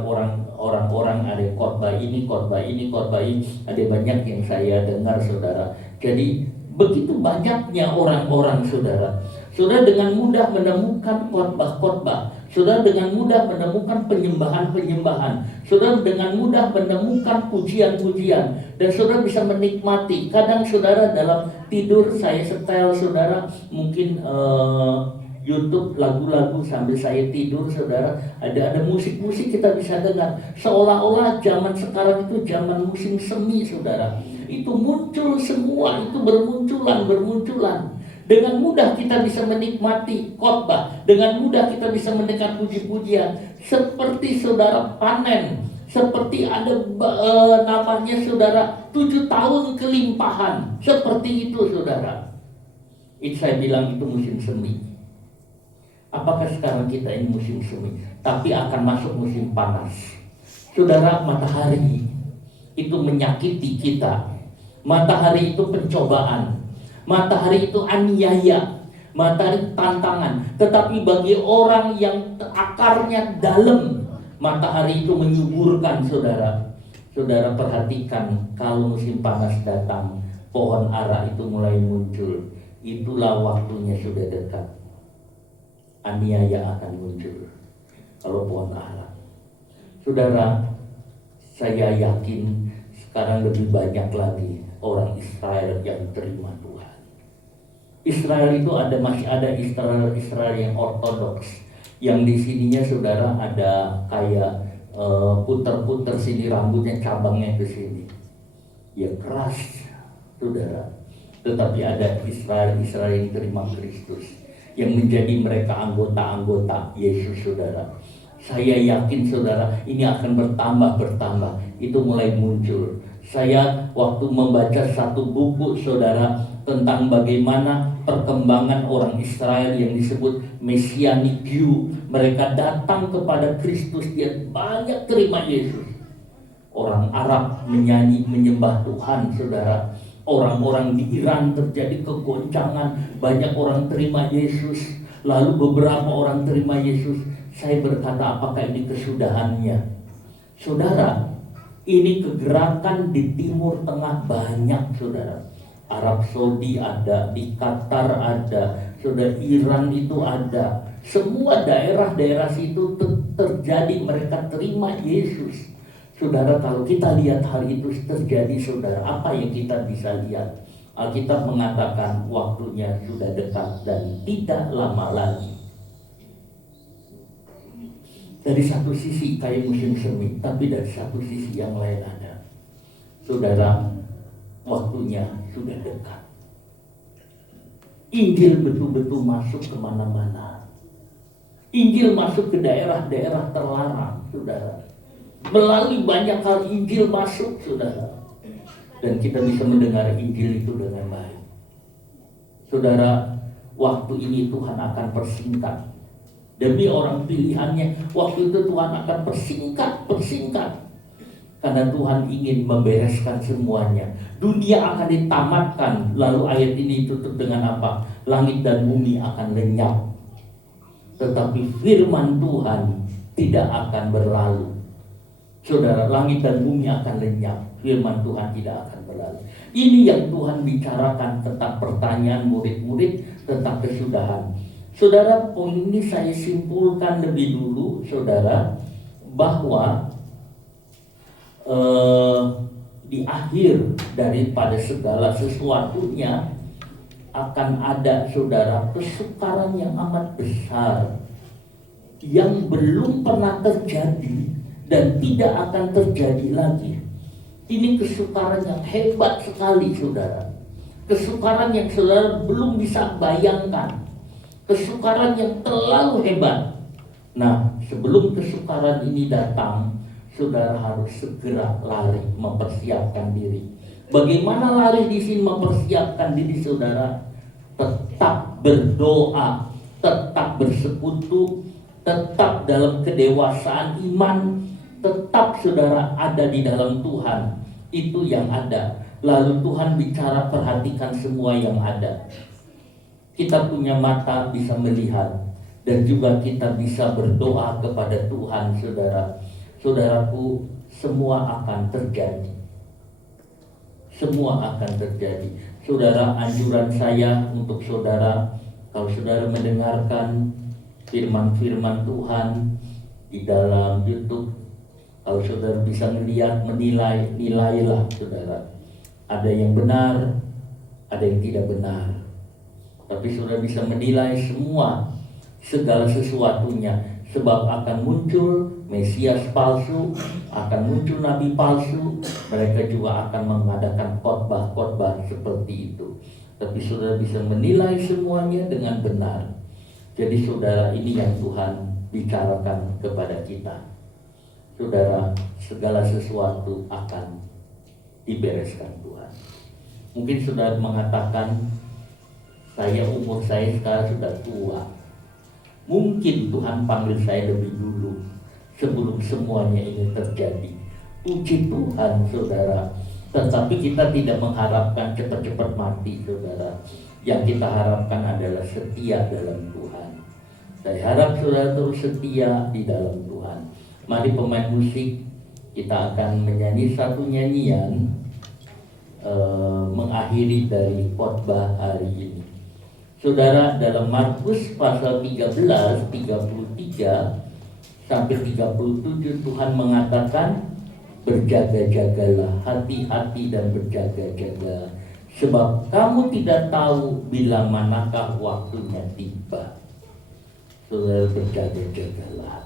orang-orang ada khotbah ini, ada banyak yang saya dengar, saudara. Jadi begitu banyaknya orang-orang, saudara. Saudara dengan mudah menemukan khotbah-khotbah. Saudara dengan mudah menemukan penyembahan-penyembahan. Saudara dengan mudah menemukan pujian-pujian. Dan saudara bisa menikmati. Kadang saudara dalam tidur saya setel, saudara, mungkin YouTube lagu-lagu sambil saya tidur, saudara, ada musik-musik kita bisa dengar. Seolah-olah zaman sekarang itu zaman musim semi, saudara. Itu muncul semua, itu bermunculan. Dengan mudah kita bisa menikmati khotbah, dengan mudah kita bisa mendengar puji-pujian, seperti saudara panen, seperti ada namanya, saudara, 7 tahun kelimpahan, seperti itu, saudara. Itu saya bilang itu musim semi. Apakah sekarang kita ini musim semi? Tapi akan masuk musim panas. Saudara, matahari itu menyakiti kita. Matahari itu pencobaan. Matahari itu aniaya. Matahari tantangan. Tetapi bagi orang yang akarnya dalam, matahari itu menyuburkan, saudara. Saudara perhatikan, kalau musim panas datang, pohon ara itu mulai muncul. Itulah waktunya sudah dekat. Aniaya akan muncul kalau pohon ara. Saudara, saya yakin sekarang lebih banyak lagi orang Israel yang terima Tuhan. Israel itu masih ada Israel yang ortodoks, yang di sininya, saudara, ada kayak puter-puter sini rambutnya, cabangnya ke sini. Ya keras, saudara. Tetapi ada Israel yang terima Kristus, yang menjadi mereka anggota-anggota Yesus, saudara. Saya yakin, saudara, ini akan bertambah. Itu mulai muncul. Saya waktu membaca satu buku, saudara, tentang bagaimana perkembangan orang Israel yang disebut Messianic Jew. Mereka datang kepada Kristus, dia banyak terima Yesus. Orang Arab menyanyi, menyembah Tuhan, saudara. Orang-orang di Iran terjadi kegoncangan, banyak orang terima Yesus. Lalu beberapa orang terima Yesus. Saya berkata, apakah ini kesudahannya? Saudara, Ini kegerakan di Timur Tengah banyak, saudara. Arab Saudi ada, di Qatar ada, saudara, Iran itu ada. Semua daerah-daerah situ terjadi, mereka terima Yesus. Saudara, kalau kita lihat hal itu terjadi, saudara, apa yang kita bisa lihat? Alkitab mengatakan waktunya sudah dekat dan tidak lama lagi. Dari satu sisi kayak musim semi, tapi dari satu sisi yang lain ada, saudara, waktunya sudah dekat. Injil betul-betul masuk kemana-mana. Injil masuk ke daerah-daerah terlarang, saudara. Melalui banyak hal Injil masuk, saudara. Dan kita bisa mendengar Injil itu dengan baik. Saudara, waktu ini Tuhan akan persingkat. Demi orang pilihannya, waktu itu Tuhan akan persingkat. Karena Tuhan ingin membereskan semuanya. Dunia akan ditamatkan. Lalu ayat ini tutup dengan apa? Langit dan bumi akan lenyap. Tetapi firman Tuhan tidak akan berlalu. Saudara, langit dan bumi akan lenyap. Firman Tuhan tidak akan berlalu. Ini yang Tuhan bicarakan tentang pertanyaan murid-murid tentang kesudahan. Saudara, poin ini saya simpulkan lebih dulu, saudara, bahwa di akhir daripada segala sesuatunya akan ada, saudara, kesukaran yang amat besar yang belum pernah terjadi dan tidak akan terjadi lagi. Ini kesukaran yang hebat sekali, saudara. Kesukaran yang saudara belum bisa bayangkan. Kesukaran yang terlalu hebat. Nah, sebelum kesukaran ini datang, saudara harus segera lari, mempersiapkan diri. Bagaimana lari di sini mempersiapkan diri, saudara? Tetap berdoa, tetap bersekutu, tetap dalam kedewasaan iman, tetap saudara ada di dalam Tuhan. Itu yang ada. Lalu Tuhan bicara, perhatikan semua yang ada. Kita punya mata bisa melihat, dan juga kita bisa berdoa kepada Tuhan, saudara. Saudaraku, semua akan terjadi. Semua akan terjadi. Saudara, anjuran saya untuk saudara, kalau saudara mendengarkan firman-firman Tuhan di dalam YouTube, kalau saudara bisa melihat, menilai, nilailah, saudara. Ada yang benar, ada yang tidak benar. Tapi saudara bisa menilai semua, segala sesuatunya. Sebab akan muncul Mesias palsu, akan muncul nabi palsu. Mereka juga akan mengadakan khotbah-khotbah seperti itu. Tapi saudara bisa menilai semuanya dengan benar. Jadi saudara, ini yang Tuhan bicarakan kepada kita. Saudara, segala sesuatu akan dibereskan Tuhan. Mungkin saudara mengatakan, umur saya sekarang sudah tua. Mungkin Tuhan panggil saya lebih dulu sebelum semuanya ini terjadi. Puji Tuhan, saudara. Tetapi kita tidak mengharapkan cepat-cepat mati, saudara. Yang kita harapkan adalah setia dalam Tuhan. Saya harap saudara terus setia di dalam Tuhan. Mari pemain musik, kita akan menyanyi satu nyanyian mengakhiri dari khotbah hari ini. Saudara, dalam Markus pasal 13, 33 sampai 37 Tuhan mengatakan, berjaga-jagalah, hati-hati dan berjaga-jaga, sebab kamu tidak tahu bila manakah waktunya tiba. Saudara, berjaga-jagalah.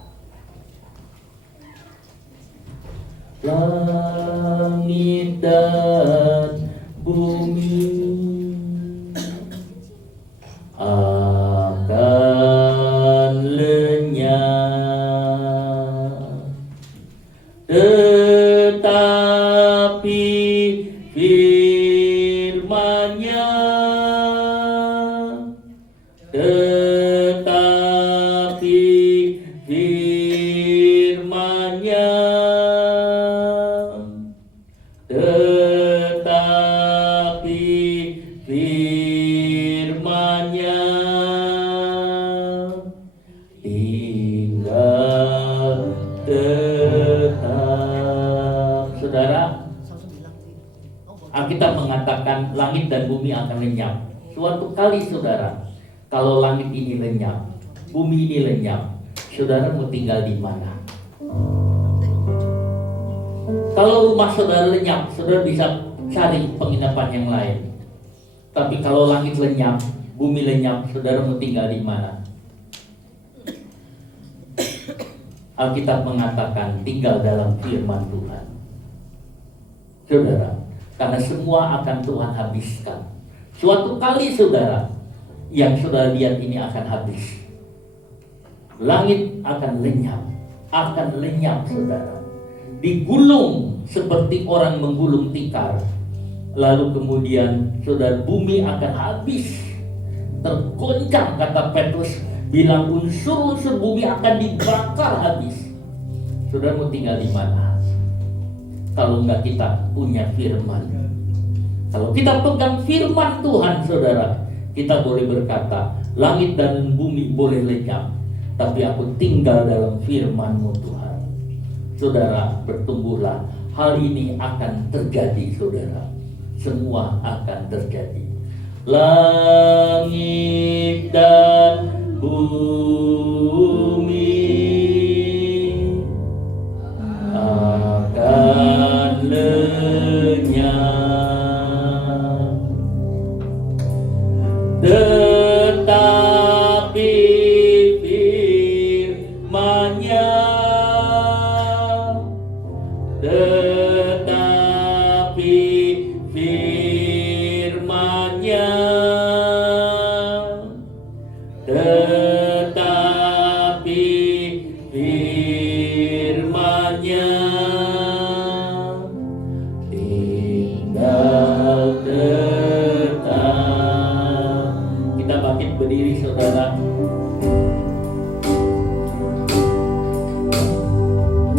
Langit dan bumi akan lenyap, tetapi firman-Nya, tetapi firman-Nya, tetapi firman-Nya tinggal tetap. Saudara, mengatakan langit dan bumi akan lenyap. Suatu kali saudara, kalau langit ini lenyap, bumi ini lenyap, saudara mau tinggal di mana? Kalau rumah saudara lenyap, saudara bisa cari penginapan yang lain. Tapi kalau langit lenyap, bumi lenyap, saudara mau tinggal di mana? Alkitab mengatakan tinggal dalam firman Tuhan. Saudara, karena semua akan Tuhan habiskan. Suatu kali saudara, yang saudara lihat ini akan habis. Langit akan lenyap saudara. Digulung seperti orang menggulung tikar. Lalu kemudian saudara, bumi akan habis. Tergoncang, kata Petrus bilang, unsur-unsur bumi akan dibakar habis. Saudara mau tinggal di mana? Kalau enggak kita punya firman. Kalau kita pegang firman Tuhan saudara, kita boleh berkata, langit dan bumi boleh lenyap, tapi aku tinggal dalam firman-Mu Tuhan. Saudara, bertumbuhlah. Hal ini akan terjadi saudara. Semua akan terjadi. Langit dan bumi akan lenyap, tetapi firman-Nya tinggal tetap. Kita bangkit berdiri saudara.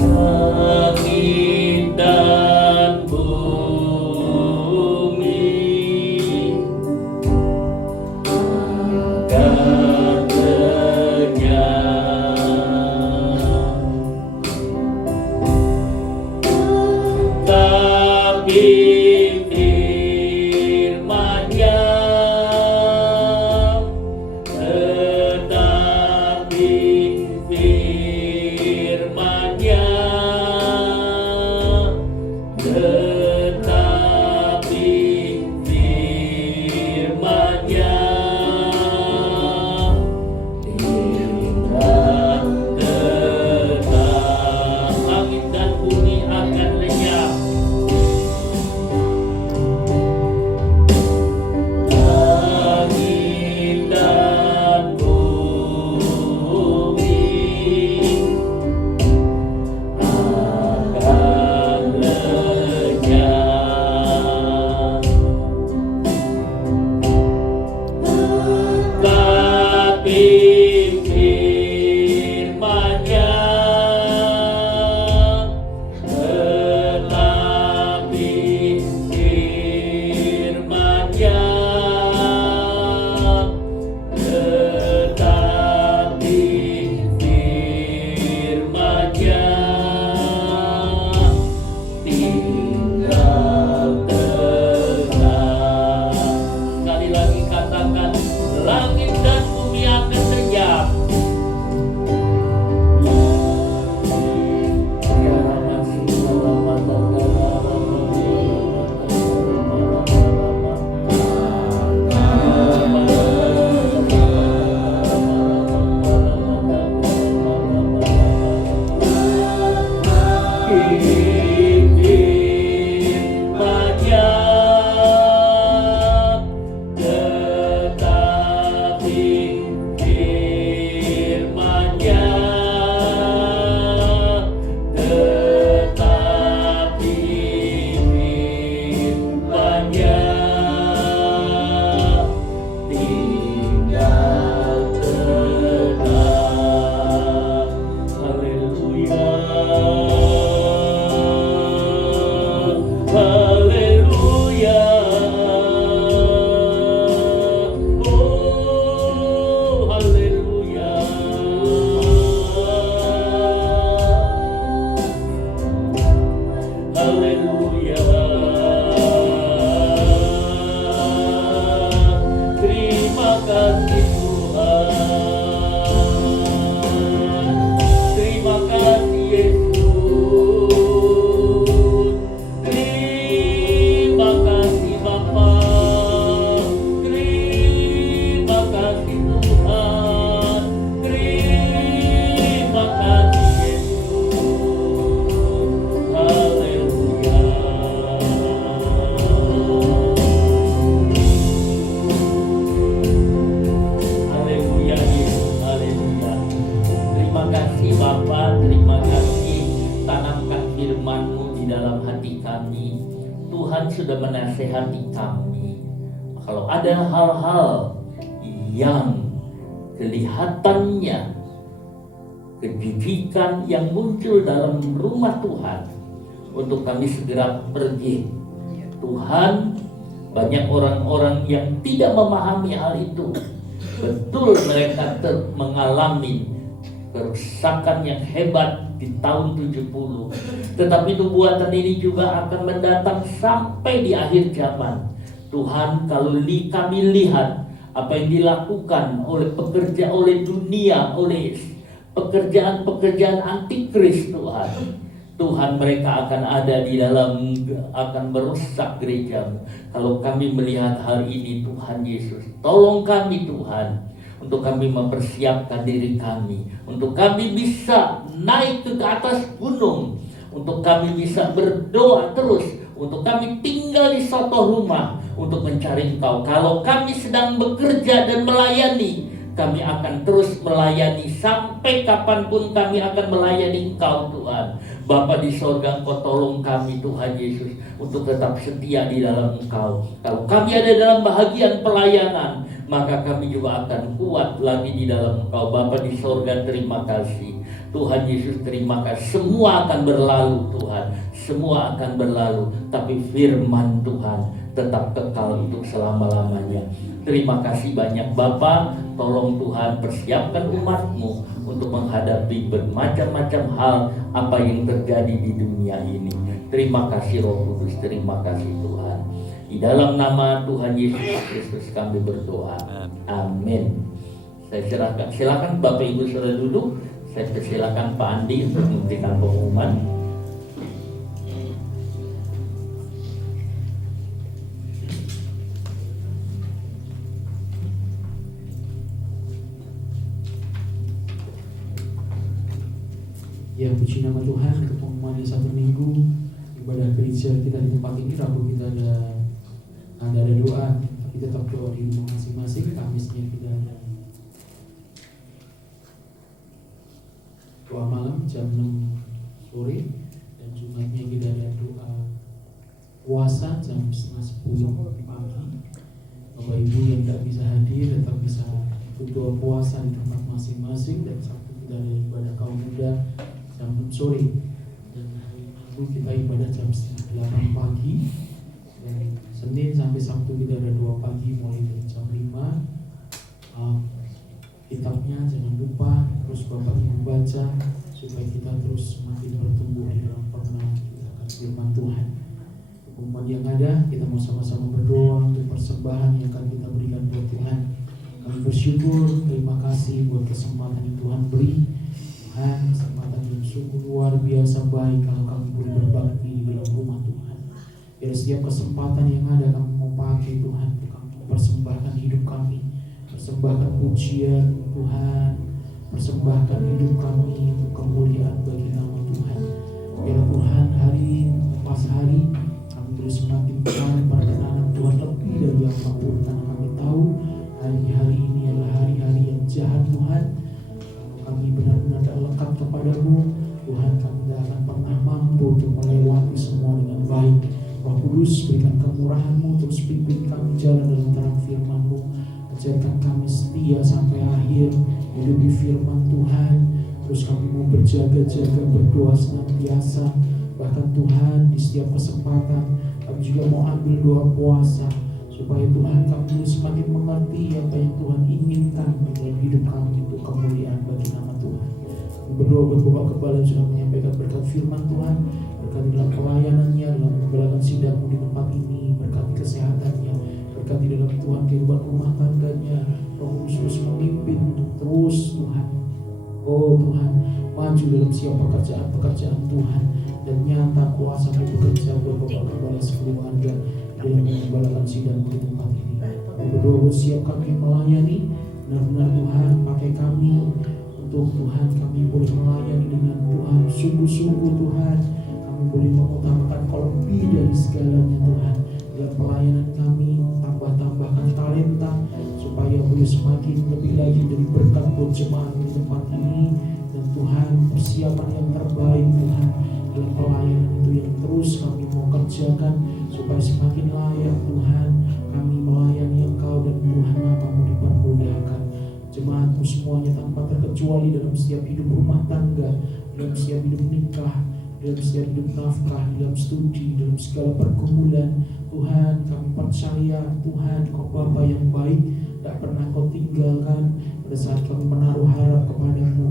Langit dan bumi akan lenyap, tapi firman-Nya sudah menasehati kami. Kalau ada hal-hal yang kelihatannya kejujukan yang muncul dalam rumah Tuhan, untuk kami segera pergi. Tuhan, banyak orang-orang yang tidak memahami hal itu. Betul mereka mengalami kerusakan yang hebat di tahun 70. Tetapi nubuatan ini juga akan mendatang sampai di akhir zaman. Tuhan, kalau kami lihat apa yang dilakukan oleh dunia, oleh pekerjaan antikris, Tuhan, mereka akan ada di dalam, akan merusak gereja-Mu. Kalau kami melihat hal ini, Tuhan Yesus, tolong kami Tuhan, untuk kami mempersiapkan diri kami, untuk kami bisa naik ke atas gunung, untuk kami bisa berdoa terus, untuk kami tinggal di suatu rumah untuk mencari Engkau. Kalau kami sedang bekerja dan melayani, kami akan terus melayani sampai kapanpun kami akan melayani Engkau Tuhan. Bapa di sorga, Engkau tolong kami Tuhan Yesus untuk tetap setia di dalam Engkau. Kalau kami ada dalam bahagian pelayanan, maka kami juga akan kuat lagi di dalam Engkau. Bapa di sorga, terima kasih Tuhan Yesus, terima kasih. Semua akan berlalu Tuhan, semua akan berlalu, tapi firman Tuhan tetap kekal untuk selama-lamanya. Terima kasih banyak Bapa. Tolong Tuhan persiapkan umat-Mu untuk menghadapi bermacam-macam hal apa yang terjadi di dunia ini. Terima kasih Roh Kudus, terima kasih Tuhan. Di dalam nama Tuhan Yesus Kristus kami berdoa. Amin. Saya silakan Bapak Ibu Saudara duduk. Saya persilakan Pak Andi untuk memberikan pengumuman. Ya, puji nama Tuhan. Untuk pengumuman yang satu minggu ibadah gereja kita di tempat ini, Rabu kita ada doa. Kita tetap doa di rumah masing-masing. Kamisnya kita ada doa malam jam 6 sore, dan Jumatnya kita ada doa puasa jam 9:30 pagi. Bapak Ibu yang tidak bisa hadir tetap bisa ikut doa puasa di tempat masing-masing. Dan Sabtu kita ada ibadah kaum muda jam 6 sore, dan hari Minggu kita ibadah jam 7:30 pagi, dan Senin sampai Sabtu kita ada 2 pagi mulai dari jam 5. Kitabnya jangan lupa terus Bapak Ibu baca supaya kita terus semakin bertumbuh di dalam pengenalan kita akan firman Tuhan. Pengumuman yang ada, kita mau sama-sama berdoa untuk persembahan yang akan kita berikan buat Tuhan. Kami bersyukur, terima kasih buat kesempatan yang Tuhan beri. Tuhan, kesempatan yang sungguh luar biasa baik kalau kami boleh berbakti di dalam rumah Tuhan. Biar setiap kesempatan yang ada kami mau pakai Tuhan, kami mempersembahkan hidup kami, persembahkan pujian Tuhan, persembahkan hidup kami untuk kemuliaan bagi nama Tuhan. Biar Tuhan hari pas hari kami boleh semakin berani perkenanan Tuhan lebih dari apapun, karena kami tahu hari-hari ini adalah hari-hari yang jahat Tuhan. Kami benar-benar tak lekat kepadamu Tuhan, kami tidak akan pernah mampu untuk melewati semua dengan baik. Roh Kudus, berikan kemurahan-Mu, terus pimpin kami jalan dalam terang firman-Mu. Ajarkan kami setia sampai akhir hidup di firman Tuhan. Terus kami mau berjaga-jaga, berdoa senantiasa. Bahkan Tuhan, di setiap kesempatan kami juga mau ambil doa puasa, supaya Tuhan kami semakin mengerti apa yang Tuhan inginkan dalam hidup kami untuk kemuliaan bagi nama Tuhan. Kami berdoa buat Bapak Kepala yang sudah menyampaikan berkat firman Tuhan, berkati dalam pelayanannya, dalam pembelajaran sidang-Mu di tempat ini, berkati kesehatannya, berkati dalam Tuhan kehidupan rumah tangganya. Roh Kudus memimpin terus Tuhan. Oh Tuhan, maju dalam setiap pekerjaan Tuhan, dan nyata kuasa-Mu bekerja buat Bapak Kepala sekeluarga dalam pembelajaran sidang di tempat ini. Kami berdoa buat siap kami melayani, benar-benar Tuhan pakai kami untuk Tuhan kami boleh melayani dengan Tuhan sungguh-sungguh Tuhan. Kami boleh mengutamakan Kau lebih dari segalanya Tuhan. Dalam pelayanan kami tambahkan talenta supaya boleh semakin lebih lagi dari berkat buat jemaat di tempat ini. Dan Tuhan, persiapan yang terbaik Tuhan dalam pelayanan itu yang terus kami mau kerjakan supaya semakin layak Tuhan kami melayani Engkau, dan Tuhan nama-Mu dipermuliakan. Jemaat-Mu semuanya tanpa terkecuali dalam setiap hidup rumah tangga, dalam setiap hidup nikah, dalam setiap hidup nafkah, dalam studi, dalam segala pergumulan, Tuhan kami percaya Tuhan Kau Bapa yang baik, tak pernah Kau tinggalkan pada saat kami menaruh harap kepada-Mu,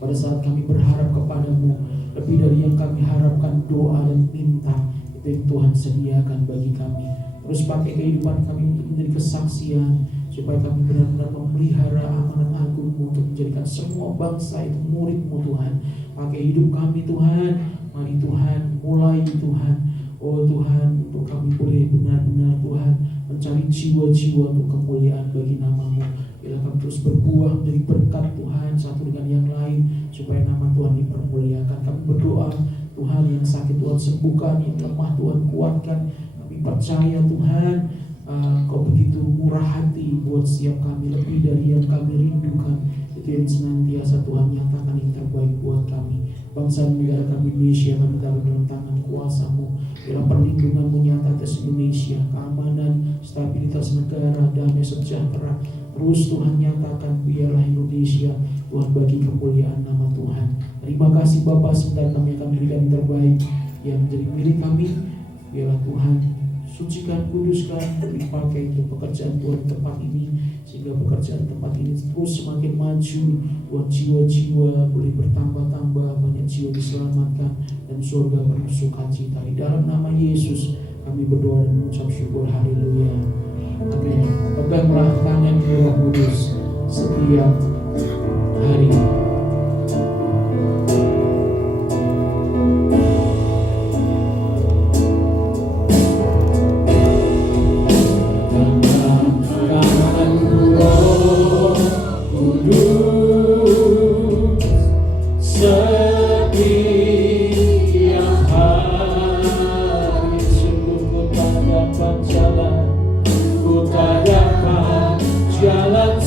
pada saat kami berharap kepada-Mu. Lebih dari yang kami harapkan, doa dan minta itu yang Tuhan sediakan bagi kami. Terus pakai kehidupan kami untuk menjadi kesaksian, supaya kami benar-benar memelihara amanat agung-Mu untuk menjadikan semua bangsa itu murid-Mu Tuhan. Pakai hidup kami Tuhan, mari Tuhan mulai Tuhan, oh Tuhan, untuk kami boleh benar-benar Tuhan mencari jiwa-jiwa untuk kemuliaan bagi nama-Mu. Biarlah kami terus berbuah menjadi berkat Tuhan satu dengan yang lain, supaya nama Tuhan dipermuliakan. Kami berdoa Tuhan, yang sakit Tuhan sembuhkan, yang lemah Tuhan kuatkan. Kami percaya Tuhan Kau begitu murah hati buat setiap kami, lebih dari yang kami rindukan. Itu yang senantiasa Tuhan nyatakan yang terbaik buat kami. Bangsa dan negara kami Indonesia kami taruh dalam tangan kuasa-Mu. Biarlah perlindungan-Mu nyata atas Indonesia, keamanan, stabilitas negara, damai sejahtera terus Tuhan nyatakan. Biarlah Indonesia Tuhan bagi kemuliaan nama Tuhan. Terima kasih Bapa, sebentar kami akan berikan yang terbaik yang menjadi milik kami. Biarlah Tuhan sucikan, kuduskan, dipakai untuk pekerjaan Tuhan tempat ini, sehingga pekerjaan tempat ini terus semakin maju. Buat jiwa-jiwa boleh bertambah-tambah, banyak jiwa diselamatkan, dan surga penuh sukacita. Di dalam nama Yesus kami berdoa dan mengucap syukur. Haleluya, amin. Peganglah tangan Roh Kudus setiap hari. Jalan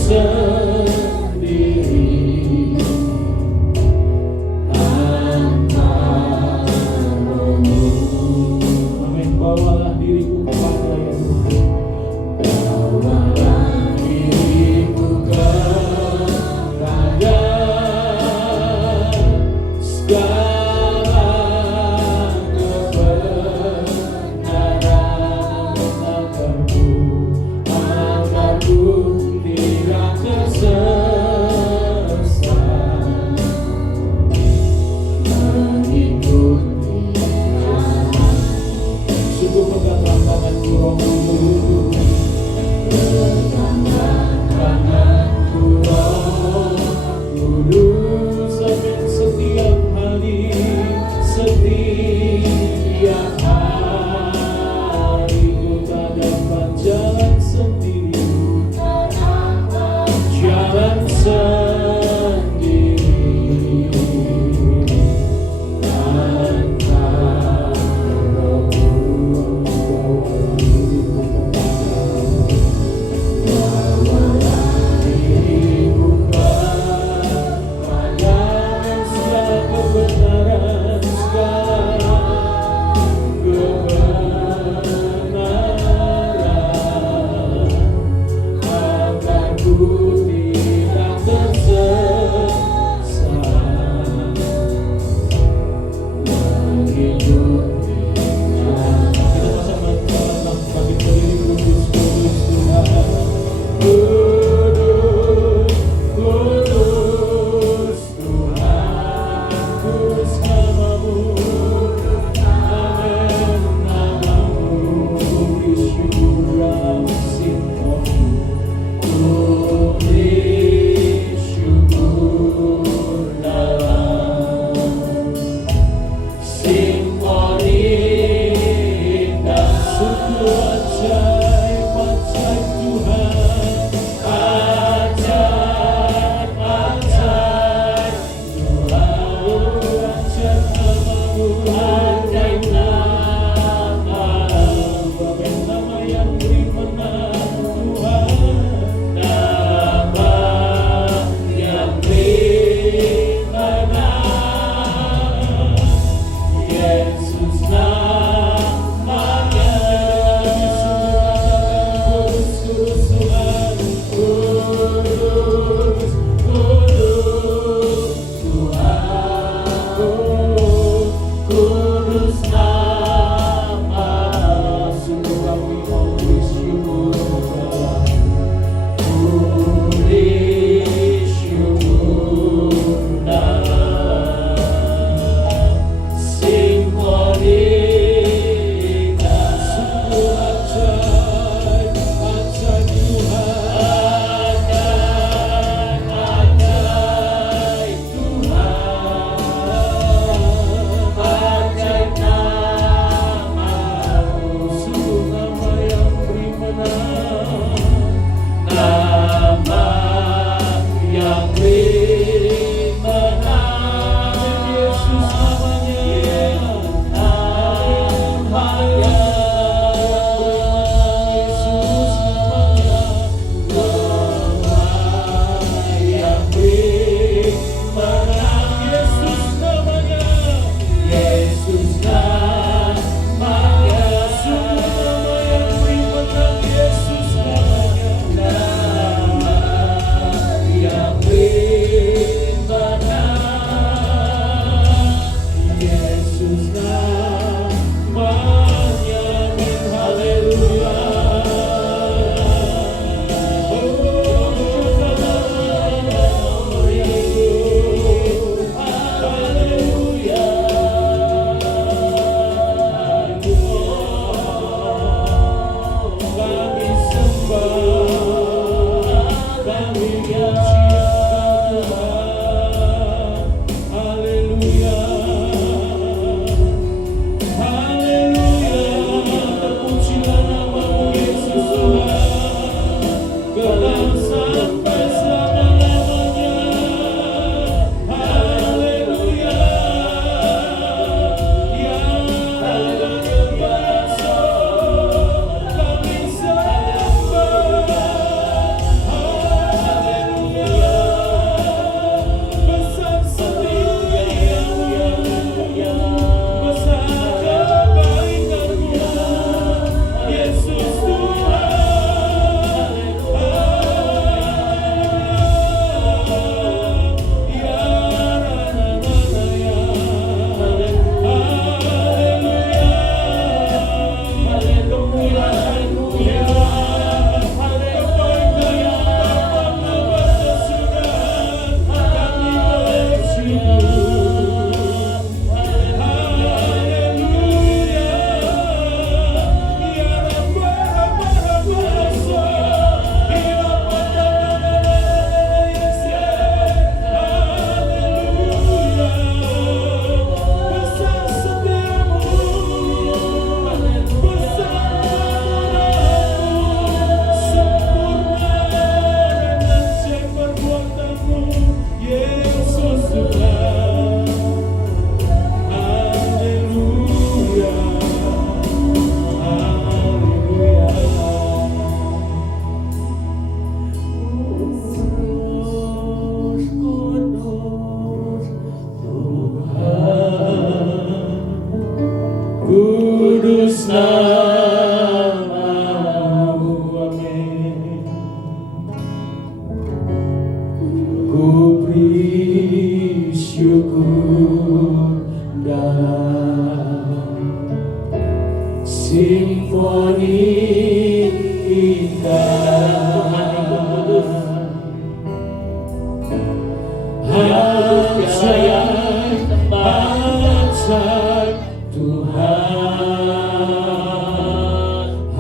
ajaib Tuhan,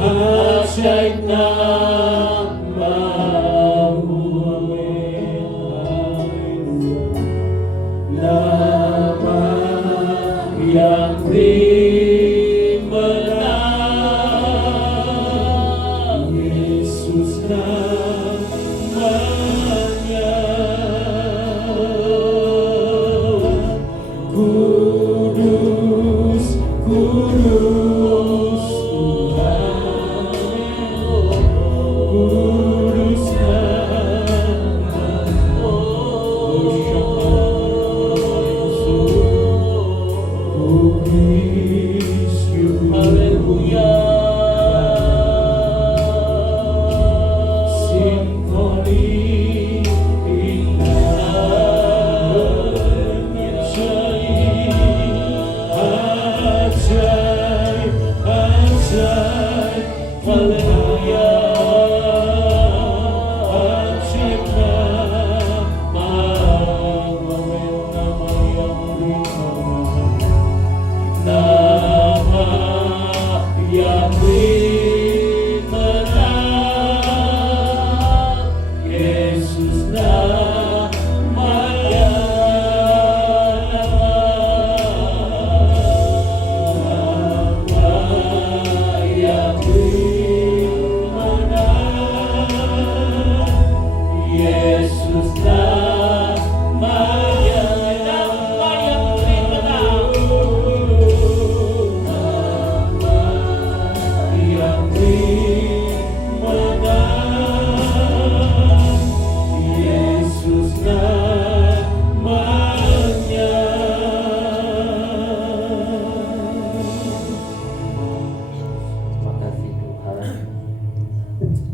ajaib nama-Mu, nama yang beri menang, Yesus namanya. Kudus, kudus Tuhan, kudus Haleluya. Simfoni indah, ajaib, ajaib, haleluya. Ajaib nama yang nama yang beri menang, Yesus namanya. Nama yang beri menang, Yesus namanya. Nama yang beri menang, yang beri menang, Yesus namanya. Makasih Tuhan.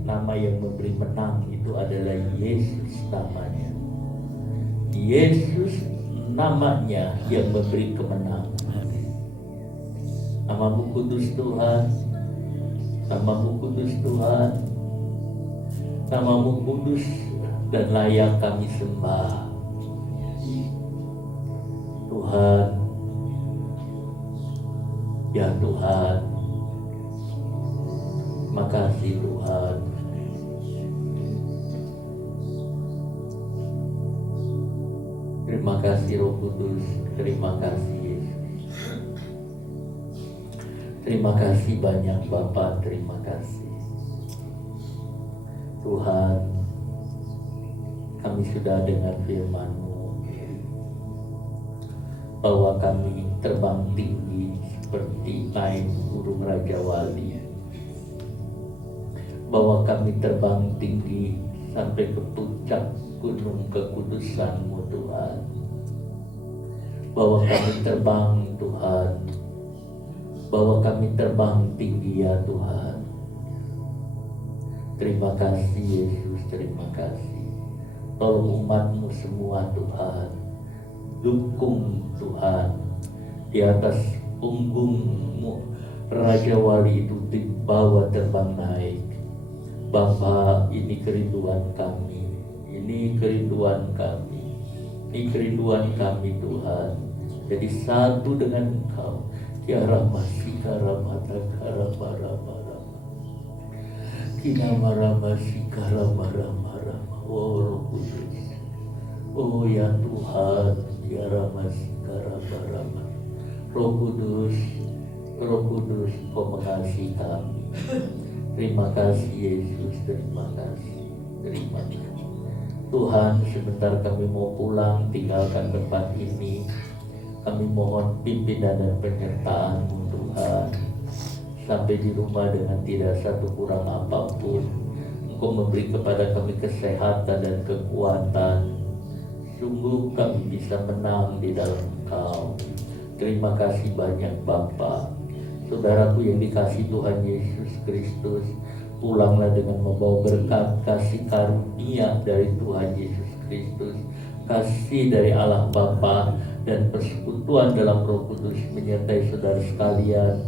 Nama yang memberi menang itu adalah Yesus namanya. Yesus namanya yang memberi kemenangan. Namamu kudus Tuhan, namamu kudus Tuhan, namamu kudus dan layak kami sembah. Tuhan, ya Tuhan, makasih Tuhan. Terima kasih Roh Kudus, terima kasih Yesus. Terima kasih banyak Bapa, terima kasih. Tuhan, kami sudah dengar firman-Mu bahwa kami terbang tinggi seperti naik burung Raja Wali, bahwa kami terbang tinggi sampai ke puncak gunung kekudusan-Mu Tuhan, bahwa kami terbang Tuhan, bahwa kami terbang tinggi ya Tuhan. Terima kasih Yesus, terima kasih. Tolong umat-Mu semua Tuhan, dukung Tuhan di atas punggung-Mu Raja Wali itu dibawa terbang naik. Bapa, ini kerinduan kami, ini kerinduan kami, ini kerinduan kami Tuhan. Jadi satu dengan Engkau. Kiara masih karamata karamara-mara, kinamara masih karamara-mara. Oh Roh Kudus, oh ya Tuhan, kiara masih karamara-mara. Roh Kudus, Roh Kudus, Kau mengasihi kami. Terima kasih Yesus, terima kasih, terima kasih. Tuhan, sebentar kami mau pulang, tinggalkan tempat ini. Kami mohon pimpinan dan penyertaan-Mu Tuhan. Sampai di rumah dengan tidak satu kurang apapun. Engkau memberi kepada kami kesehatan dan kekuatan. Sungguh kami bisa menang di dalam Engkau. Terima kasih banyak Bapa. Saudaraku yang dikasihi Tuhan Yesus Kristus, pulanglah dengan membawa berkat kasih karunia dari Tuhan Yesus Kristus, kasih dari Allah Bapa, dan persekutuan dalam Roh Kudus menyertai saudara sekalian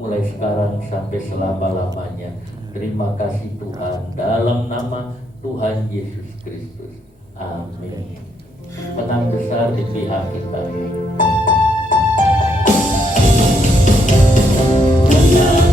mulai sekarang sampai selama-lamanya. Terima kasih Tuhan, dalam nama Tuhan Yesus Kristus. Amin. Menang besar di pihak kita. Haleluya.